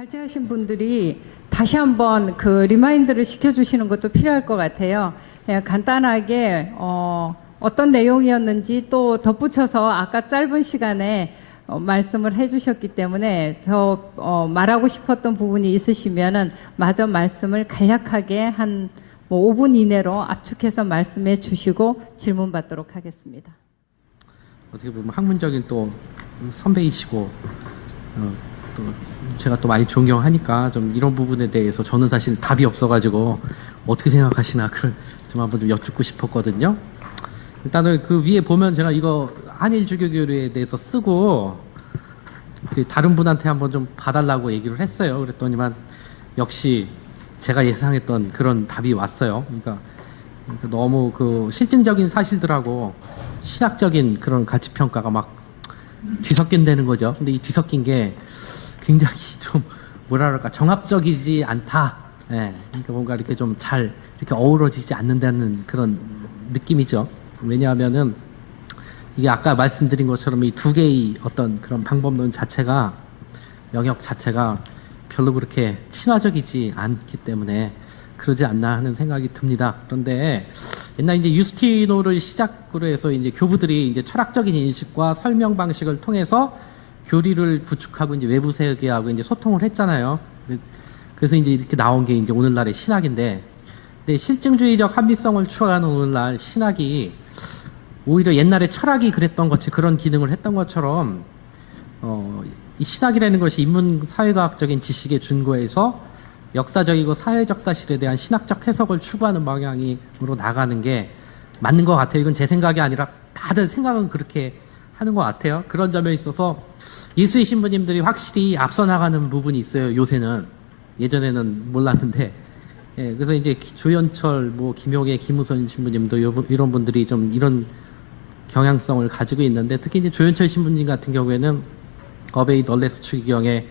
발제하신 분들이 다시 한번 그 리마인드를 시켜주시는 것도 필요할 것 같아요. 간단하게 어떤 내용이었는지 또 덧붙여서 아까 짧은 시간에 말씀을 해주셨기 때문에 더 말하고 싶었던 부분이 있으시면은 마저 말씀을 간략하게 한 5분 이내로 압축해서 말씀해 주시고 질문 받도록 하겠습니다. 어떻게 보면 학문적인 또 선배이시고 또 제가 또 많이 존경하니까 좀 이런 부분에 대해서 저는 사실 답이 없어가지고 어떻게 생각하시나 그런 좀 한번 좀 여쭙고 싶었거든요. 일단은 그 위에 보면 제가 이거 한일 주교 교류에 대해서 쓰고 그 다른 분한테 한번 좀 봐달라고 얘기를 했어요. 그랬더니만 역시 제가 예상했던 그런 답이 왔어요. 그러니까 너무 그 실증적인 사실들하고 신학적인 그런 가치 평가가 막 뒤섞인다는 거죠. 근데 이 뒤섞인 게 굉장히 좀 뭐랄까 정합적이지 않다. 예, 그러니까 뭔가 이렇게 좀 잘 이렇게 어우러지지 않는다는 그런 느낌이죠. 왜냐하면은 이게 아까 말씀드린 것처럼 이 두 개의 어떤 그런 방법론 자체가 영역 자체가 별로 그렇게 친화적이지 않기 때문에 그러지 않나 하는 생각이 듭니다. 그런데 옛날 이제 유스티노를 시작으로 해서 이제 교부들이 이제 철학적인 인식과 설명 방식을 통해서 교리를 구축하고 이제 외부 세계하고 이제 소통을 했잖아요. 그래서 이제 이렇게 나온 게 이제 오늘날의 신학인데, 근데 실증주의적 합리성을 추구하는 오늘날 신학이 오히려 옛날에 철학이 그랬던 것처럼 그런 기능을 했던 것처럼 이 신학이라는 것이 인문 사회과학적인 지식의 준거에서 역사적이고 사회적 사실에 대한 신학적 해석을 추구하는 방향으로 나가는 게 맞는 것 같아요. 이건 제 생각이 아니라 다들 생각은 그렇게 하는 것 같아요. 그런 점에 있어서 예수의 신부님들이 확실히 앞서 나가는 부분이 있어요. 요새는. 예전에는 몰랐는데. 예, 그래서 이제 조연철, 뭐 김용애, 김우선 신부님도 이런 분들이 좀 이런 경향성을 가지고 있는데, 특히 이제 조연철 신부님 같은 경우에는 어베이 널레스 추기경의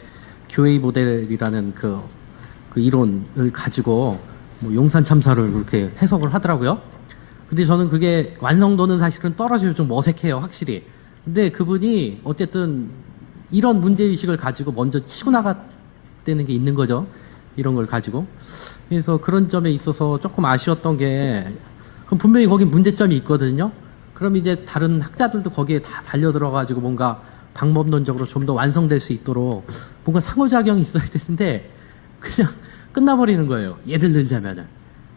교회의 모델이라는 그 이론을 가지고 뭐 용산 참사를 그렇게 해석을 하더라고요. 근데 저는 그게 완성도는 사실은 떨어지면 좀 어색해요, 확실히. 근데 그분이 어쨌든 이런 문제의식을 가지고 먼저 치고 나갔다는 게 있는 거죠. 이런 걸 가지고. 그래서 그런 점에 있어서 조금 아쉬웠던 게, 그럼 분명히 거기 문제점이 있거든요. 그럼 이제 다른 학자들도 거기에 다 달려들어가지고 뭔가 방법론적으로 좀 더 완성될 수 있도록 뭔가 상호작용이 있어야 되는데 그냥 끝나버리는 거예요. 예를 들자면은.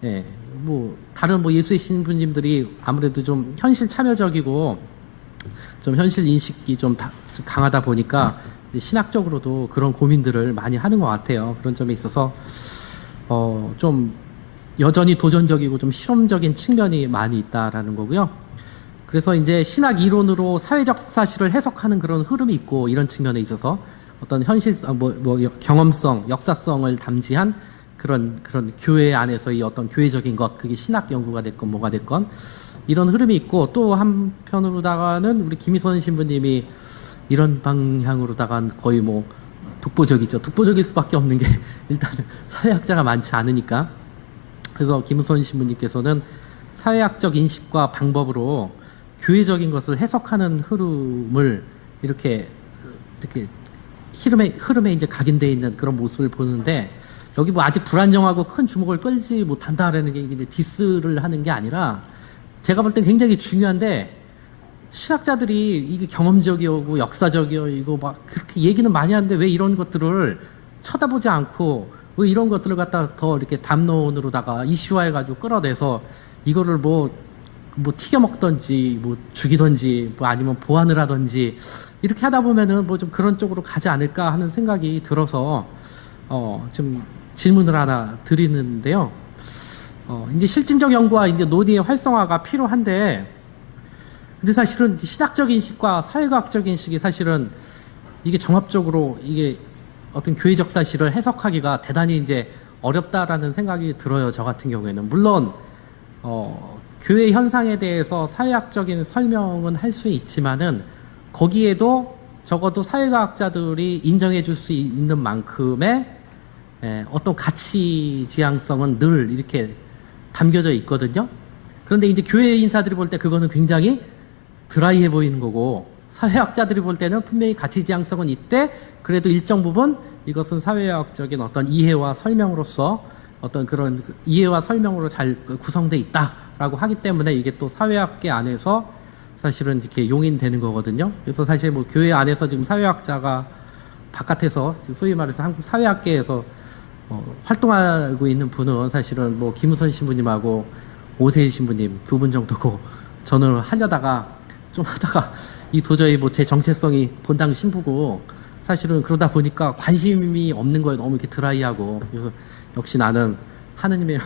예, 뭐 다른 뭐 예수의 신부님들이 아무래도 좀 현실 참여적이고 좀 현실 인식이 좀 강하다 보니까 이제 신학적으로도 그런 고민들을 많이 하는 것 같아요. 그런 점에 있어서 좀 여전히 도전적이고 좀 실험적인 측면이 많이 있다라는 거고요. 그래서 이제 신학 이론으로 사회적 사실을 해석하는 그런 흐름이 있고, 이런 측면에 있어서 어떤 현실성, 경험성, 역사성을 담지한 그런 교회 안에서의 어떤 교회적인 것, 그게 신학 연구가 됐건 뭐가 됐건 이런 흐름이 있고, 또 한편으로다가는 우리 김희선 신부님이 이런 방향으로다가 거의 뭐 독보적이죠. 독보적일 수밖에 없는 게 일단은 사회학자가 많지 않으니까. 그래서 김희선 신부님께서는 사회학적 인식과 방법으로 교회적인 것을 해석하는 흐름을 이렇게 흐름에 이제 각인되어 있는 그런 모습을 보는데, 여기 뭐 아직 불안정하고 큰 주목을 끌지 못한다라는 게 이제 디스를 하는 게 아니라, 제가 볼 땐 굉장히 중요한데, 신학자들이 이게 경험적이고 역사적이고 막 그렇게 얘기는 많이 하는데 왜 이런 것들을 쳐다보지 않고 왜 이런 것들을 갖다 더 이렇게 담론으로다가 이슈화해가지고 끌어내서 이거를 뭐 튀겨 먹던지 뭐 죽이던지 뭐 아니면 보완을 하던지 이렇게 하다 보면은 뭐 좀 그런 쪽으로 가지 않을까 하는 생각이 들어서 좀 질문을 하나 드리는데요. 이제 실증적 연구와 이제 논의의 활성화가 필요한데, 근데 사실은 신학적 인식과 사회과학적 인식이 사실은 이게 종합적으로 이게 어떤 교회적 사실을 해석하기가 대단히 이제 어렵다라는 생각이 들어요. 저 같은 경우에는. 물론 교회 현상에 대해서 사회학적인 설명은 할 수 있지만은 거기에도 적어도 사회과학자들이 인정해 줄 수 있는 만큼의 어떤 가치 지향성은 늘 이렇게 담겨져 있거든요. 그런데 이제 교회 인사들이 볼 때 그거는 굉장히 드라이해 보이는 거고, 사회학자들이 볼 때는 분명히 가치 지향성은 있대. 그래도 일정 부분 이것은 사회학적인 어떤 이해와 설명으로서 어떤 그런 이해와 설명으로 잘 구성돼 있다라고 하기 때문에 이게 또 사회학계 안에서 사실은 이렇게 용인되는 거거든요. 그래서 사실 뭐 교회 안에서 지금 사회학자가 바깥에서 소위 말해서 한국 사회학계에서 활동하고 있는 분은 사실은 뭐 김우선 신부님하고 오세일 신부님 두 분 정도고, 저는 하려다가 좀 하다가 이 도저히 뭐 제 정체성이 본당 신부고 사실은 그러다 보니까 관심이 없는 거에 너무 이렇게 드라이하고, 그래서 역시 나는 하느님의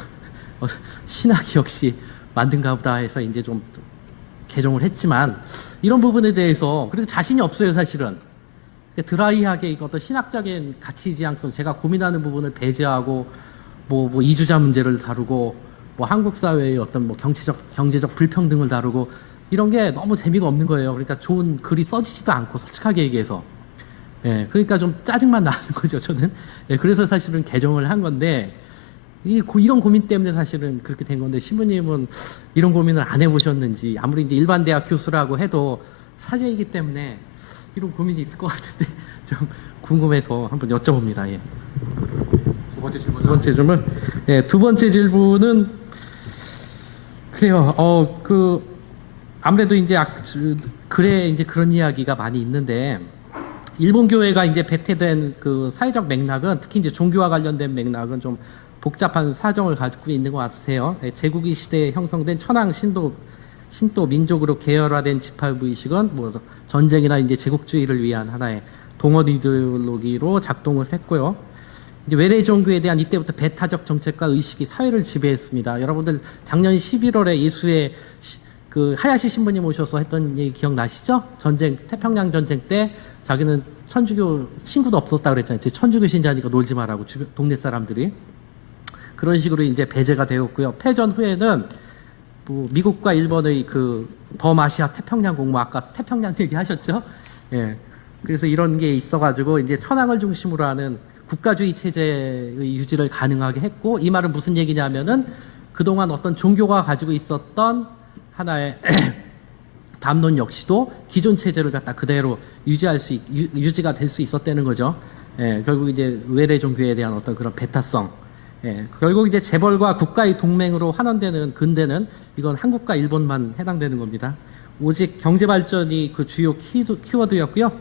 신학이 역시 만든가 보다 해서 이제 좀 개종을 했지만, 이런 부분에 대해서 그리고 자신이 없어요 사실은. 드라이하게 이거 어떤 신학적인 가치 지향성, 제가 고민하는 부분을 배제하고 뭐 이주자 문제를 다루고 뭐 한국 사회의 어떤 뭐 경제적 불평등을 다루고 이런 게 너무 재미가 없는 거예요. 그러니까 좋은 글이 써지지도 않고, 솔직하게 얘기해서. 예, 그러니까 좀 짜증만 나는 거죠, 저는. 예, 그래서 사실은 개종을 한 건데, 이런 고민 때문에 사실은 그렇게 된 건데, 신부님은 이런 고민을 안 해보셨는지, 아무리 이제 일반 대학 교수라고 해도 사제이기 때문에 이런 고민이 있을 것 같은데, 좀 궁금해서 한번 여쭤봅니다. 예. 두 번째 질문. 두 번째 질문. 예, 두 번째 질문은, 그래요. 아무래도 이제 글에 이제 그런 이야기가 많이 있는데, 일본 교회가 이제 배태된 그 사회적 맥락은, 특히 이제 종교와 관련된 맥락은 좀 복잡한 사정을 가지고 있는 것 같으세요. 제국의 시대에 형성된 천황 신도 민족으로 계열화된 집합 의식은 뭐 전쟁이나 이제 제국주의를 위한 하나의 동원 이데올로기로 작동을 했고요. 이제 외래 종교에 대한 이때부터 배타적 정책과 의식이 사회를 지배했습니다. 여러분들 작년 11월에 예수의 그 하야시 신부님 오셔서 했던 얘기 기억나시죠? 태평양 전쟁 때 자기는 천주교 친구도 없었다 그랬잖아요. 천주교 신자니까 놀지 말라고 동네 사람들이. 그런 식으로 이제 배제가 되었고요. 패전 후에는 뭐 미국과 일본의 그 범아시아 태평양 공모, 아까 태평양 얘기하셨죠? 예. 그래서 이런 게 있어가지고 이제 천황을 중심으로 하는 국가주의 체제의 유지를 가능하게 했고, 이 말은 무슨 얘기냐면은 그동안 어떤 종교가 가지고 있었던 하나의 담론 역시도 기존 체제를 갖다 그대로 유지가 될 수 있었다는 거죠. 예, 결국 이제 외래 종교에 대한 어떤 그런 배타성. 예, 결국 이제 재벌과 국가의 동맹으로 환원되는 근대는 이건 한국과 일본만 해당되는 겁니다. 오직 경제 발전이 그 주요 키워드였고요.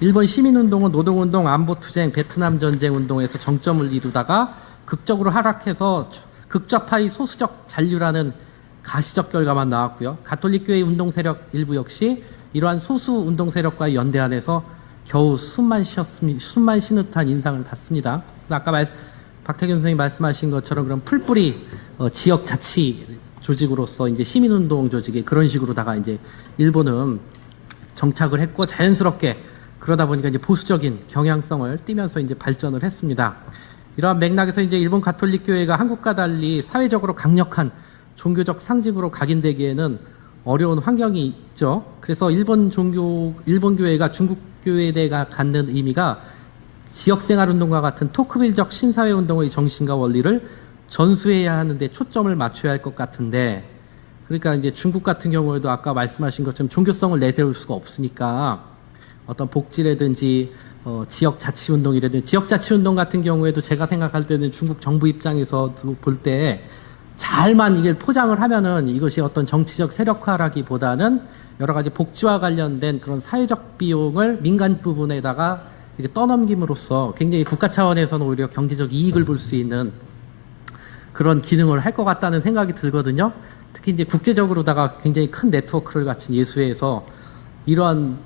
일본 시민운동은 노동운동, 안보투쟁, 베트남 전쟁 운동에서 정점을 이루다가 극적으로 하락해서 극좌파의 소수적 잔류라는 가시적 결과만 나왔고요. 가톨릭교회 운동 세력 일부 역시 이러한 소수 운동 세력과의 연대 안에서 겨우 숨만 쉬는 듯한 인상을 받습니다. 아까 박태균 선생님이 말씀하신 것처럼 그런 풀뿌리 지역 자치 조직으로서 이제 시민운동 조직이 그런 식으로다가 이제 일본은 정착을 했고, 자연스럽게 그러다 보니까 이제 보수적인 경향성을 띠면서 이제 발전을 했습니다. 이러한 맥락에서 이제 일본 가톨릭 교회가 한국과 달리 사회적으로 강력한 종교적 상징으로 각인되기에는 어려운 환경이 있죠. 그래서 일본 교회가 중국 교회에 대해 갖는 의미가 지역생활운동과 같은 토크빌적 신사회운동의 정신과 원리를 전수해야 하는데 초점을 맞춰야 할 것 같은데, 그러니까 이제 중국 같은 경우에도 아까 말씀하신 것처럼 종교성을 내세울 수가 없으니까 어떤 복지라든지 지역자치운동이라든지, 지역자치운동 같은 경우에도 제가 생각할 때는 중국 정부 입장에서 볼 때 잘만 이게 포장을 하면은 이것이 어떤 정치적 세력화라기보다는 여러 가지 복지와 관련된 그런 사회적 비용을 민간 부분에다가 이렇게 떠넘김으로써 굉장히 국가 차원에서는 오히려 경제적 이익을 볼 수 있는 그런 기능을 할 것 같다는 생각이 들거든요. 특히 이제 국제적으로다가 굉장히 큰 네트워크를 갖춘 예수회에서 이러한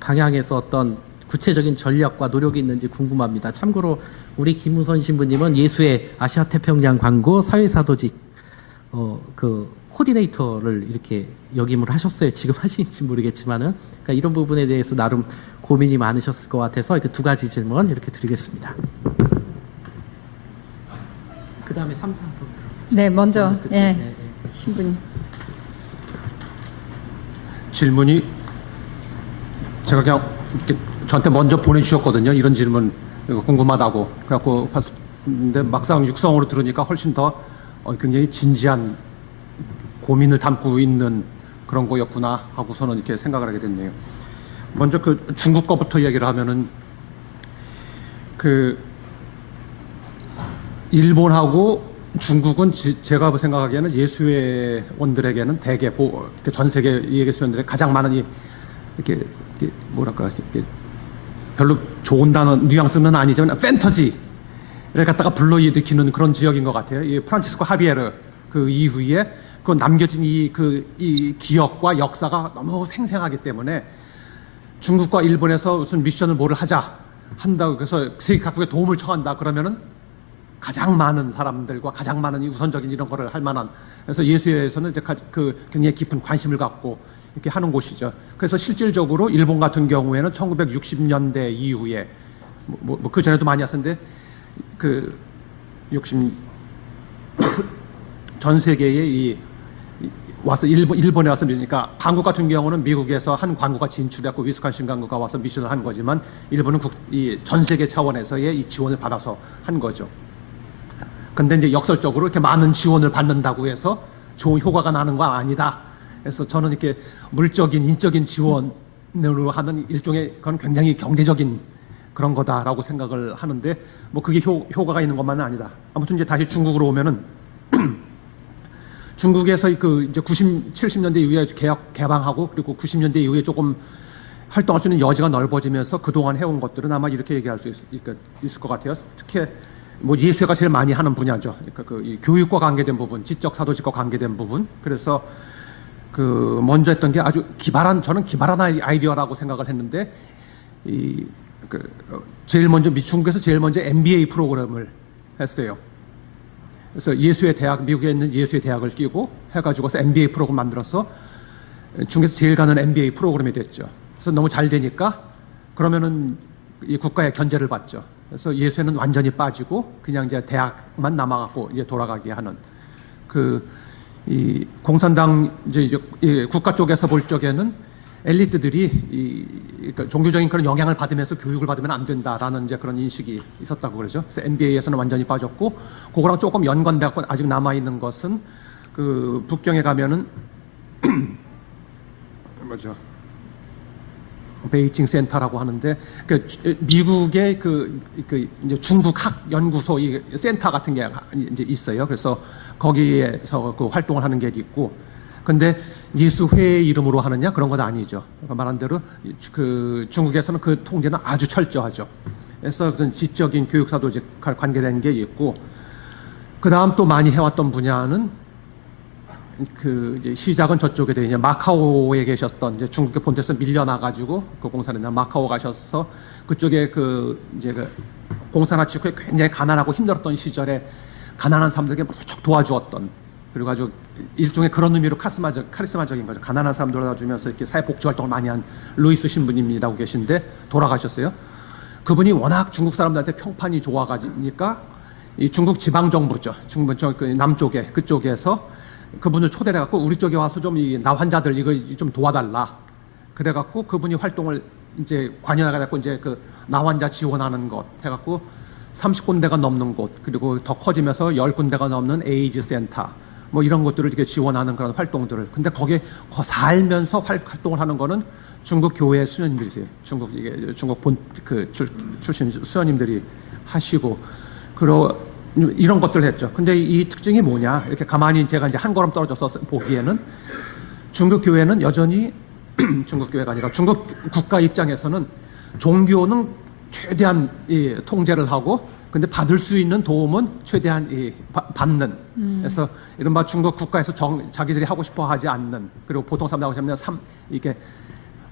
방향에서 어떤 구체적인 전략과 노력이 있는지 궁금합니다. 참고로 우리 김우선 신부님은 예수회 아시아 태평양 광고 사회사도직 그 코디네이터를 이렇게 역임을 하셨어요. 지금 하시는지 모르겠지만은, 그러니까 이런 부분에 대해서 나름 고민이 많으셨을 것 같아서 이렇게 두 가지 질문 이렇게 드리겠습니다. 그 다음에 3, 4분. 네, 먼저 예, 네. 신부님. 질문이 제가 그냥 이렇게 저한테 먼저 보내주셨거든요. 이런 질문 이거 궁금하다고. 그래갖고 봤는데 막상 육성으로 들으니까 훨씬 더 굉장히 진지한 고민을 담고 있는 그런 거였구나 하고서는 이렇게 생각을 하게 됐네요. 먼저 그 중국 거부터 얘기를 하면은 그 일본하고 중국은 제가 생각하기에는 예수회원들에게는 대개 전 세계 예수회원들의 가장 많은 이렇게 뭐랄까 이렇게 별로 좋은 단어 뉘앙스는 아니지만 판타지를 갖다가 불러일으키는 그런 지역인 것 같아요. 이 프란치스코 하비에르 그 이후에 그 남겨진 이 기억과 역사가 너무 생생하기 때문에 중국과 일본에서 무슨 미션을 뭐를 한다고 해서 세계 각국에 도움을 청한다 그러면은 가장 많은 사람들과 가장 많은 이 우선적인 이런 거를 할 만한, 그래서 예수회에서는 이제 굉장히 깊은 관심을 갖고 이렇게 하는 곳이죠. 그래서 실질적으로 일본 같은 경우에는 1960년대 이후에 그 전에도 많이 왔었는데 전 세계에 와서 일본에 와서 그러니까 한국 같은 경우는 미국에서 한 광구가 진출했고 위스콘신 광구가 와서 미션을 한 거지만 일본은 전 세계 차원에서의 이 지원을 받아서 한 거죠. 근데 이제 역설적으로 이렇게 많은 지원을 받는다고 해서 좋은 효과가 나는 건 아니다. 그래서 저는 이렇게 물적인 인적인 지원으로 하는 일종의 그건 굉장히 경제적인 그런 거다라고 생각을 하는데 그게 효과가 있는 것만은 아니다. 아무튼 이제 다시 중국으로 오면은 중국에서 이제 70년대 이후에 개방하고 그리고 90년대 이후에 조금 활동할 수 있는 여지가 넓어지면서 그동안 해온 것들은 아마 이렇게 얘기할 수 있을 것 같아요. 특히 예수회가 제일 많이 하는 분야죠. 그러니까 이 교육과 관계된 부분, 지적 사도직과 관계된 부분. 그래서 먼저 했던 게 아주 저는 기발한 아이디어라고 생각을 했는데 제일 먼저 중국에서 제일 먼저 MBA 프로그램을 했어요. 그래서 미국에 있는 예수회 대학을 끼고 해가지고서 MBA 프로그램 만들어서 중국에서 제일 가는 MBA 프로그램이 됐죠. 그래서 너무 잘 되니까 그러면은 이 국가의 견제를 받죠. 그래서 예수회는 완전히 빠지고 그냥 이제 대학만 남아갖고 이제 돌아가게 하는 이 공산당 이제 국가 쪽에서 볼 적에는 엘리트들이 그러니까 종교적인 그런 영향을 받으면서 교육을 받으면 안 된다라는 이제 그런 인식이 있었다고 그러죠. 그래서 NBA에서는 완전히 빠졌고, 그거랑 조금 연관돼갖고 아직 남아 있는 것은 북경에 가면은 뭐죠? 베이징 센터라고 하는데 미국의 이제 중국 학 연구소 센터 같은 게 이제 있어요. 그래서 거기에서 활동을 하는 게 있고, 근데 예수회의 이름으로 하느냐 그런 건 아니죠. 그러니까 말한 대로 중국에서는 그 통제는 아주 철저하죠. 그래서 그런 지적인 교육사도직 관계된 게 있고, 그 다음 또 많이 해왔던 분야는 이제 시작은 저쪽에 이제 마카오에 계셨던 이제 중국의 본토에서 밀려나가지고 공산에 마카오 가셔서 그쪽에 이제 공산화 직후에 굉장히 가난하고 힘들었던 시절에 가난한 사람들에게 무척 도와주었던, 그리고 아주 일종의 그런 의미로 카리스마적인 거죠. 가난한 사람 도와주면서 이렇게 사회복지 활동을 많이 한 루이스 신부님이라고 계신데 돌아가셨어요. 그분이 워낙 중국 사람들한테 평판이 좋아가니까 이 중국 지방정부죠. 중국 남쪽에 그쪽에서 그분을 초대를 해갖고 우리 쪽에 와서 좀 나 환자들 이거 좀 도와달라. 그래갖고 그분이 활동을 이제 관여해갖고 이제 나 환자 지원하는 것 해갖고 30군데가 넘는 곳, 그리고 더 커지면서 10군데가 넘는 에이즈 센터, 이런 것들을 이렇게 지원하는 그런 활동들을. 근데 거기에 살면서 활동을 하는 거는 중국 교회 수녀님들이세요. 중국 출신 수녀님들이 하시고, 이런 것들을 했죠. 근데 이 특징이 뭐냐? 이렇게 가만히 제가 이제 한 걸음 떨어져서 보기에는 중국 교회는 여전히 중국 교회가 아니라 중국 국가 입장에서는 종교는 최대한 통제를 하고, 근데 받을 수 있는 도움은 최대한 받는. 그래서 이른바 중국 국가에서 자기들이 하고 싶어 하지 않는, 그리고 보통 사람들하고 하면 이게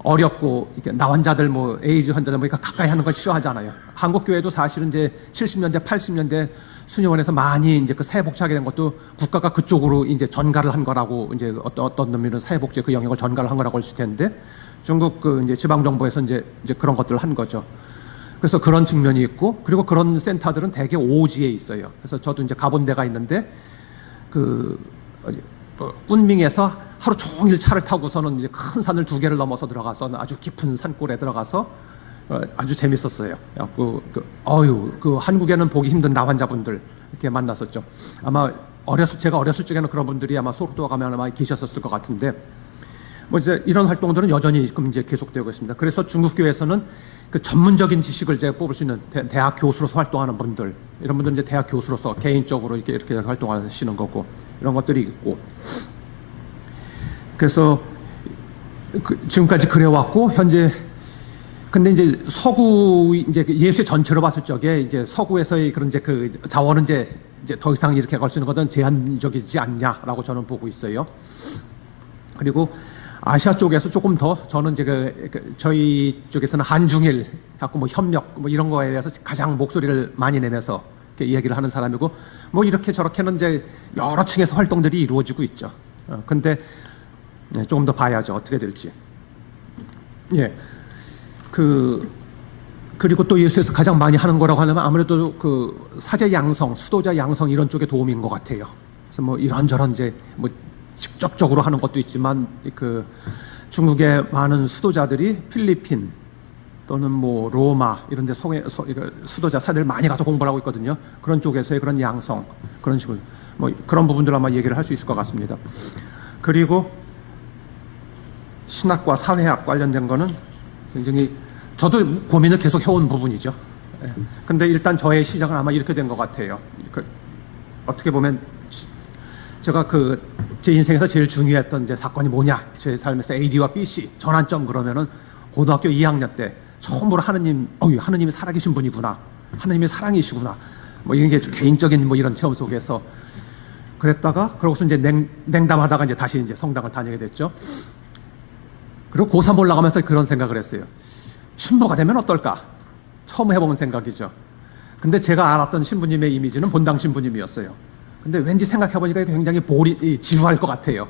어렵고 이게 나 환자들 에이즈 환자들 가까이 하는 걸 싫어하잖아요. 한국 교회도 사실은 이제 70년대 80년대 수녀원에서 많이 이제 사회복지하게 된 것도 국가가 그쪽으로 이제 전가를 한 거라고, 이제 어떤 의미는 사회복지 영역을 전가를 한 거라고 할 수 텐데, 중국 이제 지방 정부에서 이제 그런 것들을 한 거죠. 그래서 그런 측면이 있고, 그리고 그런 센터들은 대개 오지에 있어요. 그래서 저도 이제 가본 데가 있는데 군밍에서 하루 종일 차를 타고서는 이제 큰 산을 2개를 넘어서 들어가서 아주 깊은 산골에 들어가서 아주 재밌었어요. 한국에는 보기 힘든 나 환자분들 이렇게 만났었죠. 아마 제가 어렸을 적에는 그런 분들이 아마 소록도 가면 아마 계셨었을 것 같은데, 뭐 이제 이런 활동들은 여전히 지금 이제 계속되고 있습니다. 그래서 중국 교회에서는 그 전문적인 지식을 이제 뽑을 수 있는 대학 교수로서 활동하는 분들, 이런 분들 이제 대학 교수로서 개인적으로 이렇게 활동하시는 거고, 이런 것들이 있고. 그래서 지금까지 그래왔고, 현재 근데 이제 서구 이제 예수의 전체로 봤을 적에 이제 서구에서의 그런 이제 그 자원은 이제 더 이상 이렇게 갈 수 있는 것은 제한적이지 않냐라고 저는 보고 있어요. 그리고 아시아 쪽에서 조금 더 저는 이제 저희 쪽에서는 한중일 갖고 뭐 협력 뭐 이런 거에 대해서 가장 목소리를 많이 내면서 이렇게 이야기를 하는 사람이고, 뭐 이렇게 저렇게는 이제 여러 층에서 활동들이 이루어지고 있죠. 근데 조금 더 봐야죠, 어떻게 될지. 예. 그리고 또 예수에서 가장 많이 하는 거라고 하면 아무래도 그 사제 양성, 수도자 양성 이런 쪽에 도움인 것 같아요. 그래서 뭐 이런저런 이제 뭐 직접적으로 하는 것도 있지만 그 중국의 많은 수도자들이 필리핀 또는 뭐 로마 이런 데 수도자 사들 많이 가서 공부를 하고 있거든요. 그런 쪽에서의 그런 양성, 그런 식으로 뭐 그런 부분들 아마 얘기를 할 수 있을 것 같습니다. 그리고 신학과 사회학 관련된 거는 굉장히 저도 고민을 계속 해온 부분이죠. 근데 일단 저의 시작은 아마 이렇게 된 것 같아요. 어떻게 보면 제가 제 인생에서 제일 중요했던 이제 사건이 뭐냐, 제 삶에서 AD와 BC 전환점, 그러면은 고등학교 2학년 때 처음으로 하느님이 살아계신 분이구나, 하느님이 사랑이시구나, 뭐 이런 게 개인적인 뭐 이런 체험 속에서 그랬다가, 그러고서 이제 냉담하다가 이제 다시 이제 성당을 다니게 됐죠. 그리고 고3 올라가면서 그런 생각을 했어요. 신부가 되면 어떨까? 처음 해본 생각이죠. 근데 제가 알았던 신부님의 이미지는 본당 신부님이었어요. 근데 왠지 생각해보니까 굉장히 지루할 것 같아요.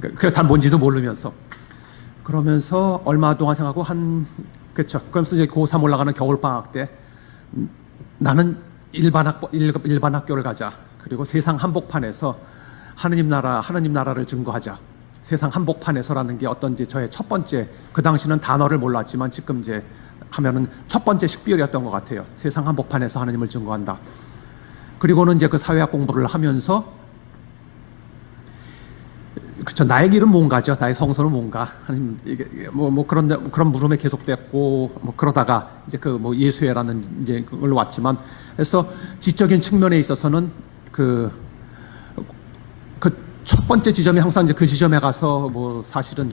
그게 다 뭔지도 모르면서. 그러면서 얼마 동안 생각하고 그렇죠. 그러면서 이제 고3 올라가는 겨울방학 때 나는 일반 학교를 가자. 그리고 세상 한복판에서 하느님 나라를 증거하자. 세상 한복판에서라는 게 어떤지 저의 첫 번째, 그 당시는 단어를 몰랐지만 지금 이제 하면은 첫 번째 식별이었던 것 같아요. 세상 한복판에서 하느님을 증거한다. 그리고는 이제 그 사회학 공부를 하면서, 그쵸, 나의 길은 뭔가죠. 나의 성서는 뭔가. 하나님, 이게 뭐 그런 물음에 계속됐고, 뭐 그러다가 이제 뭐 예수회라는 이제 그걸로 왔지만, 그래서 지적인 측면에 있어서는 첫 번째 지점이 항상 이제 그 지점에 가서 뭐 사실은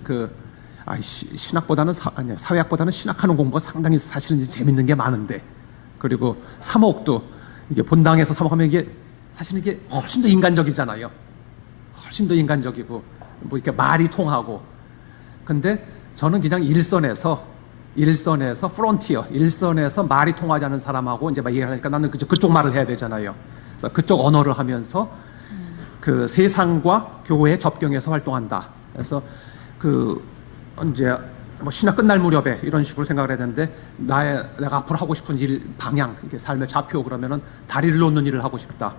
신학보다는 사회학보다는 신학하는 공부가 상당히 사실은 이제 재밌는 게 많은데, 그리고 사목도 이게 본당에서 사목하면 이게 사실은 이게 훨씬 더 인간적이잖아요. 훨씬 더 인간적이고 뭐 이렇게 말이 통하고. 근데 저는 그냥 일선에서 프론티어, 일선에서 말이 통하지 않은 사람하고 이제 막 얘기를 하니까 나는 그쪽 말을 해야 되잖아요. 그래서 그쪽 언어를 하면서 그 세상과 교회의 접경에서 활동한다. 그래서 이제 뭐 신학 끝날 무렵에 이런 식으로 생각을 해야 되는데, 내가 앞으로 하고 싶은 일 방향, 이게 삶의 좌표, 그러면은 다리를 놓는 일을 하고 싶다.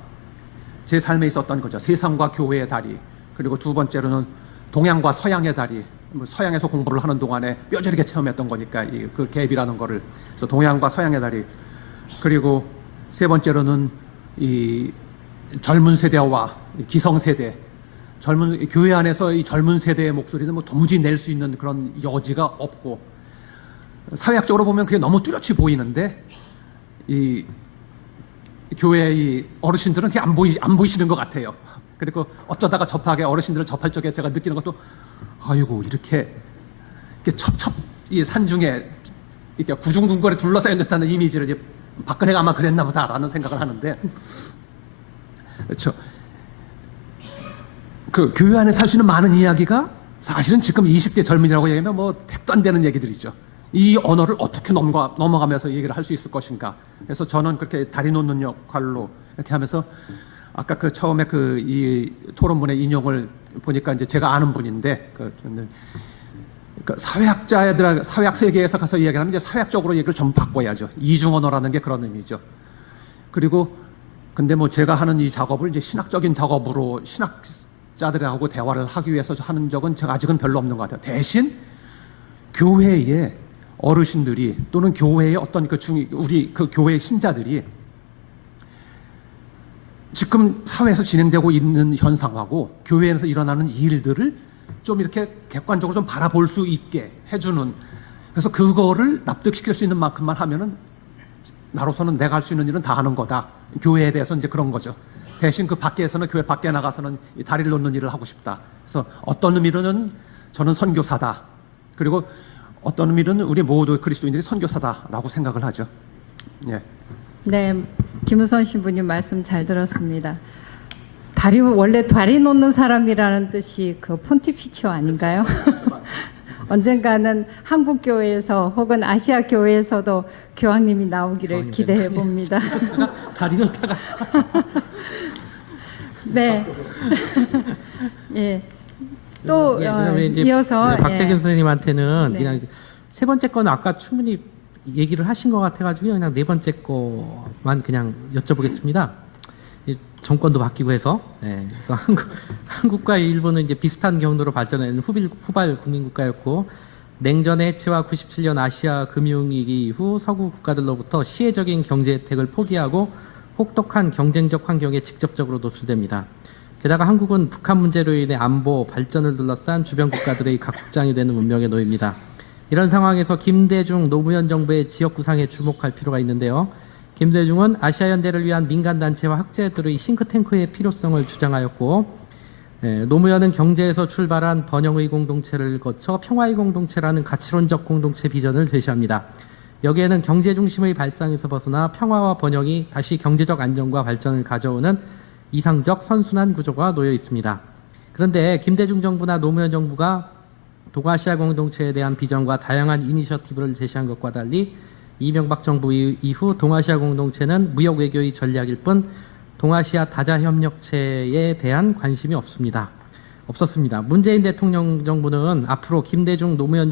제 삶에 있었던 거죠. 세상과 교회의 다리. 그리고 두 번째로는 동양과 서양의 다리. 뭐 서양에서 공부를 하는 동안에 뼈저리게 체험했던 거니까 그 갭이라는 거를. 그래서 동양과 서양의 다리. 그리고 세 번째로는 이 젊은 세대와 기성 세대, 교회 안에서 이 젊은 세대의 목소리는 뭐 도무지 낼 수 있는 그런 여지가 없고, 사회학적으로 보면 그게 너무 뚜렷이 보이는데 이 교회의 어르신들은 그게 안 보이시는 것 같아요. 그리고 어쩌다가 어르신들을 접할 적에 제가 느끼는 것도, 아이고 이렇게 첩첩 이 산중에 이렇게 구중궁궐에 둘러싸여 있다는 이미지를 이제 박근혜가 아마 그랬나 보다라는 생각을 하는데, 그렇죠. 그 교회 안에 살 수 있는 많은 이야기가 사실은 지금 20대 젊은이라고 얘기하면 뭐 택도 안 되는 얘기들이죠. 이 언어를 어떻게 넘어가면서 얘기를 할 수 있을 것인가. 그래서 저는 그렇게 다리 놓는 역할로 이렇게 하면서, 아까 처음에 이 토론문의 인용을 보니까 이제 제가 아는 분인데, 사회학 세계에서 가서 이야기하면 이제 사회학적으로 얘기를 좀 바꿔야죠. 이중 언어라는 게 그런 의미죠. 그리고 근데 뭐 제가 하는 이 작업을 이제 신학적인 작업으로 신학자들하고 대화를 하기 위해서 하는 적은 제가 아직은 별로 없는 것 같아요. 대신 교회의 어르신들이 또는 교회의 어떤 우리 교회 신자들이 지금 사회에서 진행되고 있는 현상하고 교회에서 일어나는 일들을 좀 이렇게 객관적으로 좀 바라볼 수 있게 해주는, 그래서 그거를 납득시킬 수 있는 만큼만 하면은 나로서는 내가 할 수 있는 일은 다 하는 거다. 교회에 대해서 이제 그런 거죠. 대신 그 밖에서는, 교회 밖에 나가서는 이 다리를 놓는 일을 하고 싶다. 그래서 어떤 의미로는 저는 선교사다. 그리고 어떤 의미로는 우리 모두 그리스도인들이 선교사다라고 생각을 하죠. 예. 네, 김우선 신부님 말씀 잘 들었습니다. 원래 다리 놓는 사람이라는 뜻이 그 폰티피치오 아닌가요? 언젠가는 한국 교회에서 혹은 아시아 교회에서도 교황님이 나오기를 기대해 봅니다. 다리 놓다가 네. 예. 또 그다음에 이제 이어서 박대균 선생님한테는 네. 그냥 세 번째 거는 아까 충분히 얘기를 하신 것 같아가지고 그냥 네 번째 거만 그냥 여쭤보겠습니다. 이 정권도 바뀌고 해서, 그래서 한국과 일본은 이제 비슷한 경로로 발전한 후발 국민국가였고, 냉전의 해체와 97년 아시아 금융위기 이후 서구 국가들로부터 시혜적인 경제 혜택을 포기하고 혹독한 경쟁적 환경에 직접적으로 노출됩니다. 게다가 한국은 북한 문제로 인해 안보, 발전을 둘러싼 주변 국가들의 각축장이 되는 운명에 놓입니다. 이런 상황에서 김대중 노무현 정부의 지역 구상에 주목할 필요가 있는데요. 김대중은 아시아연대를 위한 민간단체와 학자들의 싱크탱크의 필요성을 주장하였고, 노무현은 경제에서 출발한 번영의 공동체를 거쳐 평화의 공동체라는 가치론적 공동체 비전을 제시합니다. 여기에는 경제 중심의 발상에서 벗어나 평화와 번영이 다시 경제적 안정과 발전을 가져오는 이상적 선순환 구조가 놓여 있습니다. 그런데 김대중 정부나 노무현 정부가 동아시아 공동체에 대한 비전과 다양한 이니셔티브를 제시한 것과 달리 이명박 정부 이후 동아시아 공동체는 무역 외교의 전략일 뿐 동아시아 다자협력체에 대한 관심이 없었습니다. 문재인 대통령 정부는 앞으로 김대중 노무현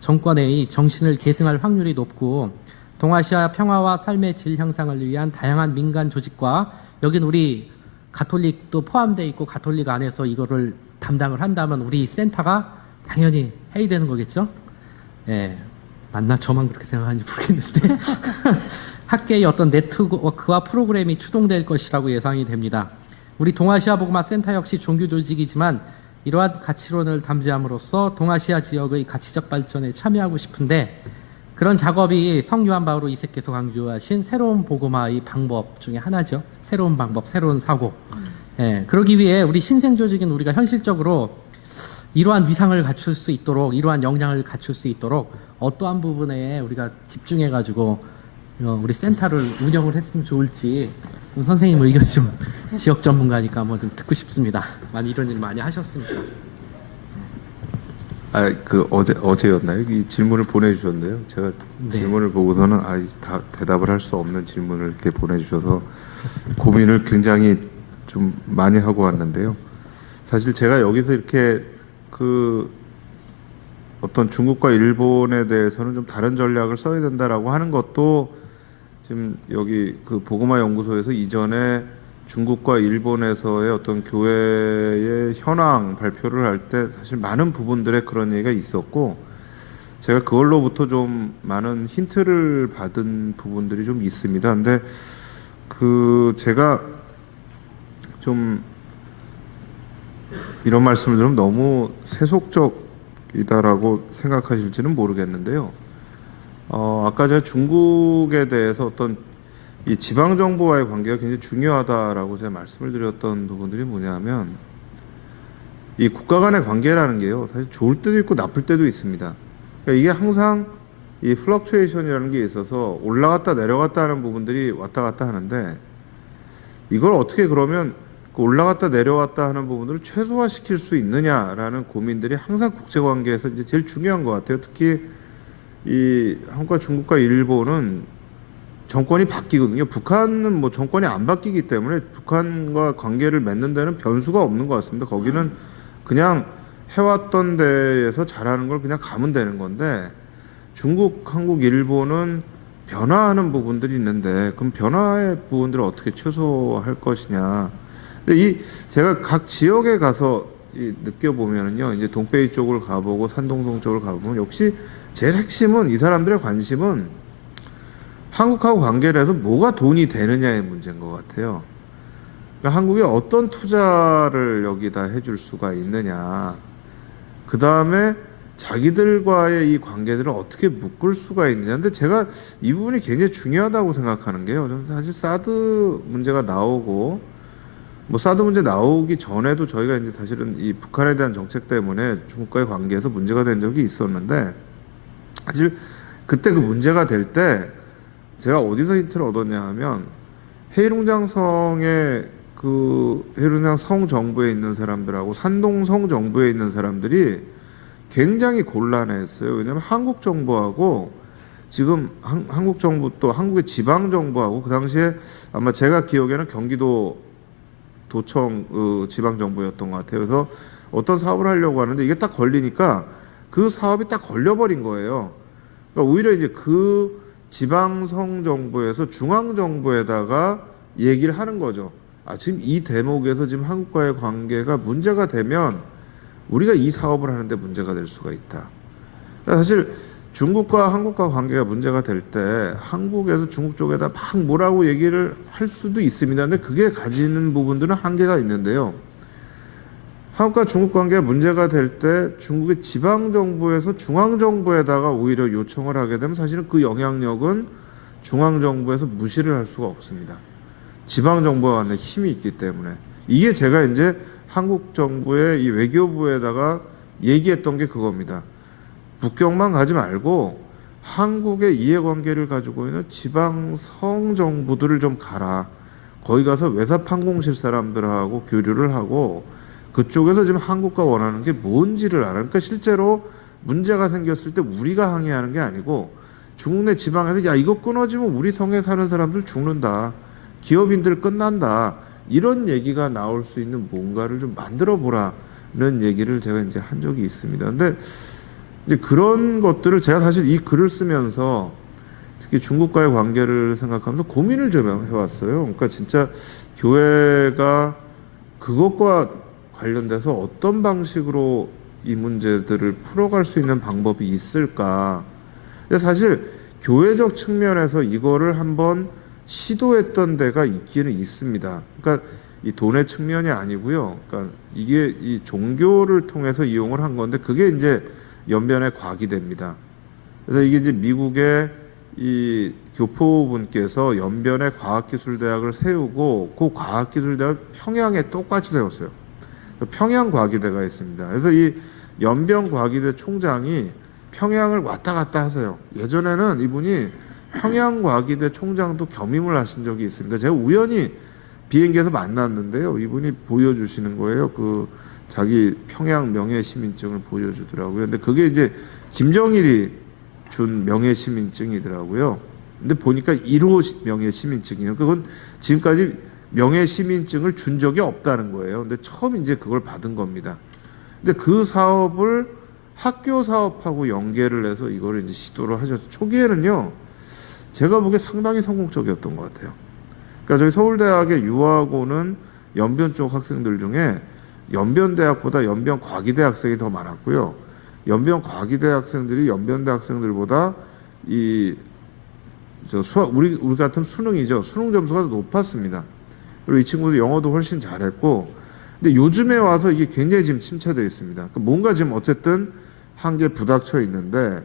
정권의 정신을 계승할 확률이 높고 동아시아 평화와 삶의 질 향상을 위한 다양한 민간 조직과, 여긴 우리 가톨릭도 포함되어 있고 가톨릭 안에서 이거를 담당을 한다면 우리 센터가 당연히 해야 되는 거겠죠? 맞나? 저만 그렇게 생각하는지 모르겠는데 학계의 어떤 네트워크와 프로그램이 추동될 것이라고 예상이 됩니다. 우리 동아시아 보고마 센터 역시 종교 조직이지만 이러한 가치론을 담지함으로써 동아시아 지역의 가치적 발전에 참여하고 싶은데, 그런 작업이 성요한 바오로 2세께서 강조하신 새로운 보고마의 방법 중에 하나죠. 새로운 방법, 새로운 사고. 그러기 위해 우리 신생 조직인 우리가 현실적으로 이러한 위상을 갖출 수 있도록, 이러한 역량을 갖출 수 있도록 어떠한 부분에 우리가 집중해가지고 우리 센터를 운영을 했으면 좋을지 선생님 의견 좀 지역 전문가니까 뭐 좀 듣고 싶습니다. 이런 일 많이 하셨으니까. 어제였나요? 이 질문을 보내주셨는데요. 제가 질문을 보고서는 다 대답을 할 수 없는 질문을 이렇게 보내주셔서 고민을 굉장히 좀 많이 하고 왔는데요. 사실 제가 여기서 이렇게 어떤 중국과 일본에 대해서는 좀 다른 전략을 써야 된다라고 하는 것도 지금 여기 보고마 연구소에서 이전에 중국과 일본에서의 어떤 교회의 현황 발표를 할 때 사실 많은 부분들에 그런 얘기가 있었고, 제가 그걸로부터 좀 많은 힌트를 받은 부분들이 좀 있습니다. 근데 제가 좀 이런 말씀을 드리면 너무 세속적이다라고 생각하실지는 모르겠는데요. 아까 제가 중국에 대해서 어떤 이 지방 정부와의 관계가 굉장히 중요하다라고 제가 말씀을 드렸던 부분들이 뭐냐면, 이 국가 간의 관계라는 게요, 사실 좋을 때도 있고 나쁠 때도 있습니다. 그러니까 이게 항상 이 플럭추에이션이라는 게 있어서 올라갔다 내려갔다 하는 부분들이 왔다 갔다 하는데, 이걸 어떻게 그러면 올라갔다 내려왔다 하는 부분들을 최소화시킬 수 있느냐라는 고민들이 항상 국제 관계에서 이제 제일 중요한 것 같아요. 특히 이 한국과 중국과 일본은 정권이 바뀌거든요. 북한은 뭐 정권이 안 바뀌기 때문에 북한과 관계를 맺는 데는 변수가 없는 것 같습니다. 거기는 그냥 해왔던 데에서 잘하는 걸 그냥 가면 되는 건데, 중국, 한국, 일본은 변화하는 부분들이 있는데, 그럼 변화의 부분들을 어떻게 최소화할 것이냐. 근데 제가 각 지역에 가서 느껴보면은요, 이제 동베이 쪽을 가보고 산동성 쪽을 가보면 역시 제일 핵심은, 이 사람들의 관심은 한국하고 관계를 해서 뭐가 돈이 되느냐의 문제인 것 같아요. 그러니까 한국이 어떤 투자를 여기다 해줄 수가 있느냐. 그 다음에 자기들과의 이 관계들을 어떻게 묶을 수가 있느냐. 근데 제가 이 부분이 굉장히 중요하다고 생각하는 게요. 저는 사실 사드 문제가 나오고, 뭐 사드 문제 나오기 전에도 저희가 이제 사실은 이 북한에 대한 정책 때문에 중국과의 관계에서 문제가 된 적이 있었는데, 사실 그때 그 문제가 될 때 제가 어디서 힌트를 얻었냐 하면, 해일웅장성에 그 해일웅장 성 정부에 있는 사람들하고 산동 성 정부에 있는 사람들이 굉장히 곤란했어요. 왜냐하면 한국 정부하고 지금 한국 정부 또 한국의 지방 정부하고 그 당시에 아마 제가 기억에는 경기도 도청 지방 정부였던 것 같아요. 그래서 어떤 사업을 하려고 하는데 이게 딱 걸리니까 그 사업이 딱 걸려버린 거예요. 그러니까 오히려 이제 그 지방성 정부에서 중앙 정부에다가 얘기를 하는 거죠. 아, 지금 이 대목에서 지금 한국과의 관계가 문제가 되면 우리가 이 사업을 하는데 문제가 될 수가 있다. 그러니까 사실 중국과 한국과 관계가 문제가 될 때 한국에서 중국 쪽에다 막 뭐라고 얘기를 할 수도 있습니다. 근데 그게 가지는 부분들은 한계가 있는데요. 한국과 중국 관계가 문제가 될 때 중국의 지방 정부에서 중앙 정부에다가 오히려 요청을 하게 되면 사실은 그 영향력은 중앙 정부에서 무시를 할 수가 없습니다. 지방 정부와 간에 힘이 있기 때문에 이게 제가 이제 한국 정부의 이 외교부에다가 얘기했던 게 그겁니다. 북경만 가지 말고 한국의 이해관계를 가지고 있는 지방 성 정부들을 좀 가라. 거기 가서 외사판공실 사람들하고 교류를 하고 그쪽에서 지금 한국과 원하는 게 뭔지를 알아. 그러니까 실제로 문제가 생겼을 때 우리가 항의하는 게 아니고 중국 내 지방에서 야 이거 끊어지면 우리 성에 사는 사람들 죽는다. 기업인들 끝난다. 이런 얘기가 나올 수 있는 뭔가를 좀 만들어 보라는 얘기를 제가 이제 한 적이 있습니다. 근데 이제 그런 것들을 제가 사실 이 글을 쓰면서 특히 중국과의 관계를 생각하면서 고민을 좀 해왔어요. 그러니까 진짜 교회가 그것과 관련돼서 어떤 방식으로 이 문제들을 풀어갈 수 있는 방법이 있을까. 근데 사실 교회적 측면에서 이거를 한번 시도했던 데가 있기는 있습니다. 그러니까 이 돈의 측면이 아니고요. 그러니까 이게 이 종교를 통해서 이용을 한 건데 그게 이제 연변의 과기대입니다. 그래서 이게 이제 미국의 이 교포분께서 연변의 과학기술대학을 세우고 그 과학기술대학 평양에 똑같이 세웠어요. 평양과기대가 있습니다. 그래서 이 연변과기대 총장이 평양을 왔다 갔다 하세요. 예전에는 이분이 평양과기대 총장도 겸임을 하신 적이 있습니다. 제가 우연히 비행기에서 만났는데요. 이분이 보여주시는 거예요. 그 자기 평양 명예시민증을 보여주더라고요. 근데 그게 이제 김정일이 준 명예시민증이더라고요. 근데 보니까 1호 명예시민증이에요. 그건 지금까지 명예시민증을 준 적이 없다는 거예요. 근데 처음 이제 그걸 받은 겁니다. 근데 그 사업을 학교 사업하고 연계를 해서 이거를 이제 시도를 하셨어요. 초기에는요, 제가 보기에 상당히 성공적이었던 것 같아요. 그러니까 저희 서울대학에 유학 오는 연변 쪽 학생들 중에 연변대학보다 연변과기대 학생이 더 많았고요. 연변과기대 학생들이 연변대 학생들보다 우리 같은 수능이죠. 수능 점수가 더 높았습니다. 그리고 이 친구도 영어도 훨씬 잘했고, 근데 요즘에 와서 이게 굉장히 지금 침체되어 있습니다. 그러니까 뭔가 지금 어쨌든 한계 부닥쳐 있는데,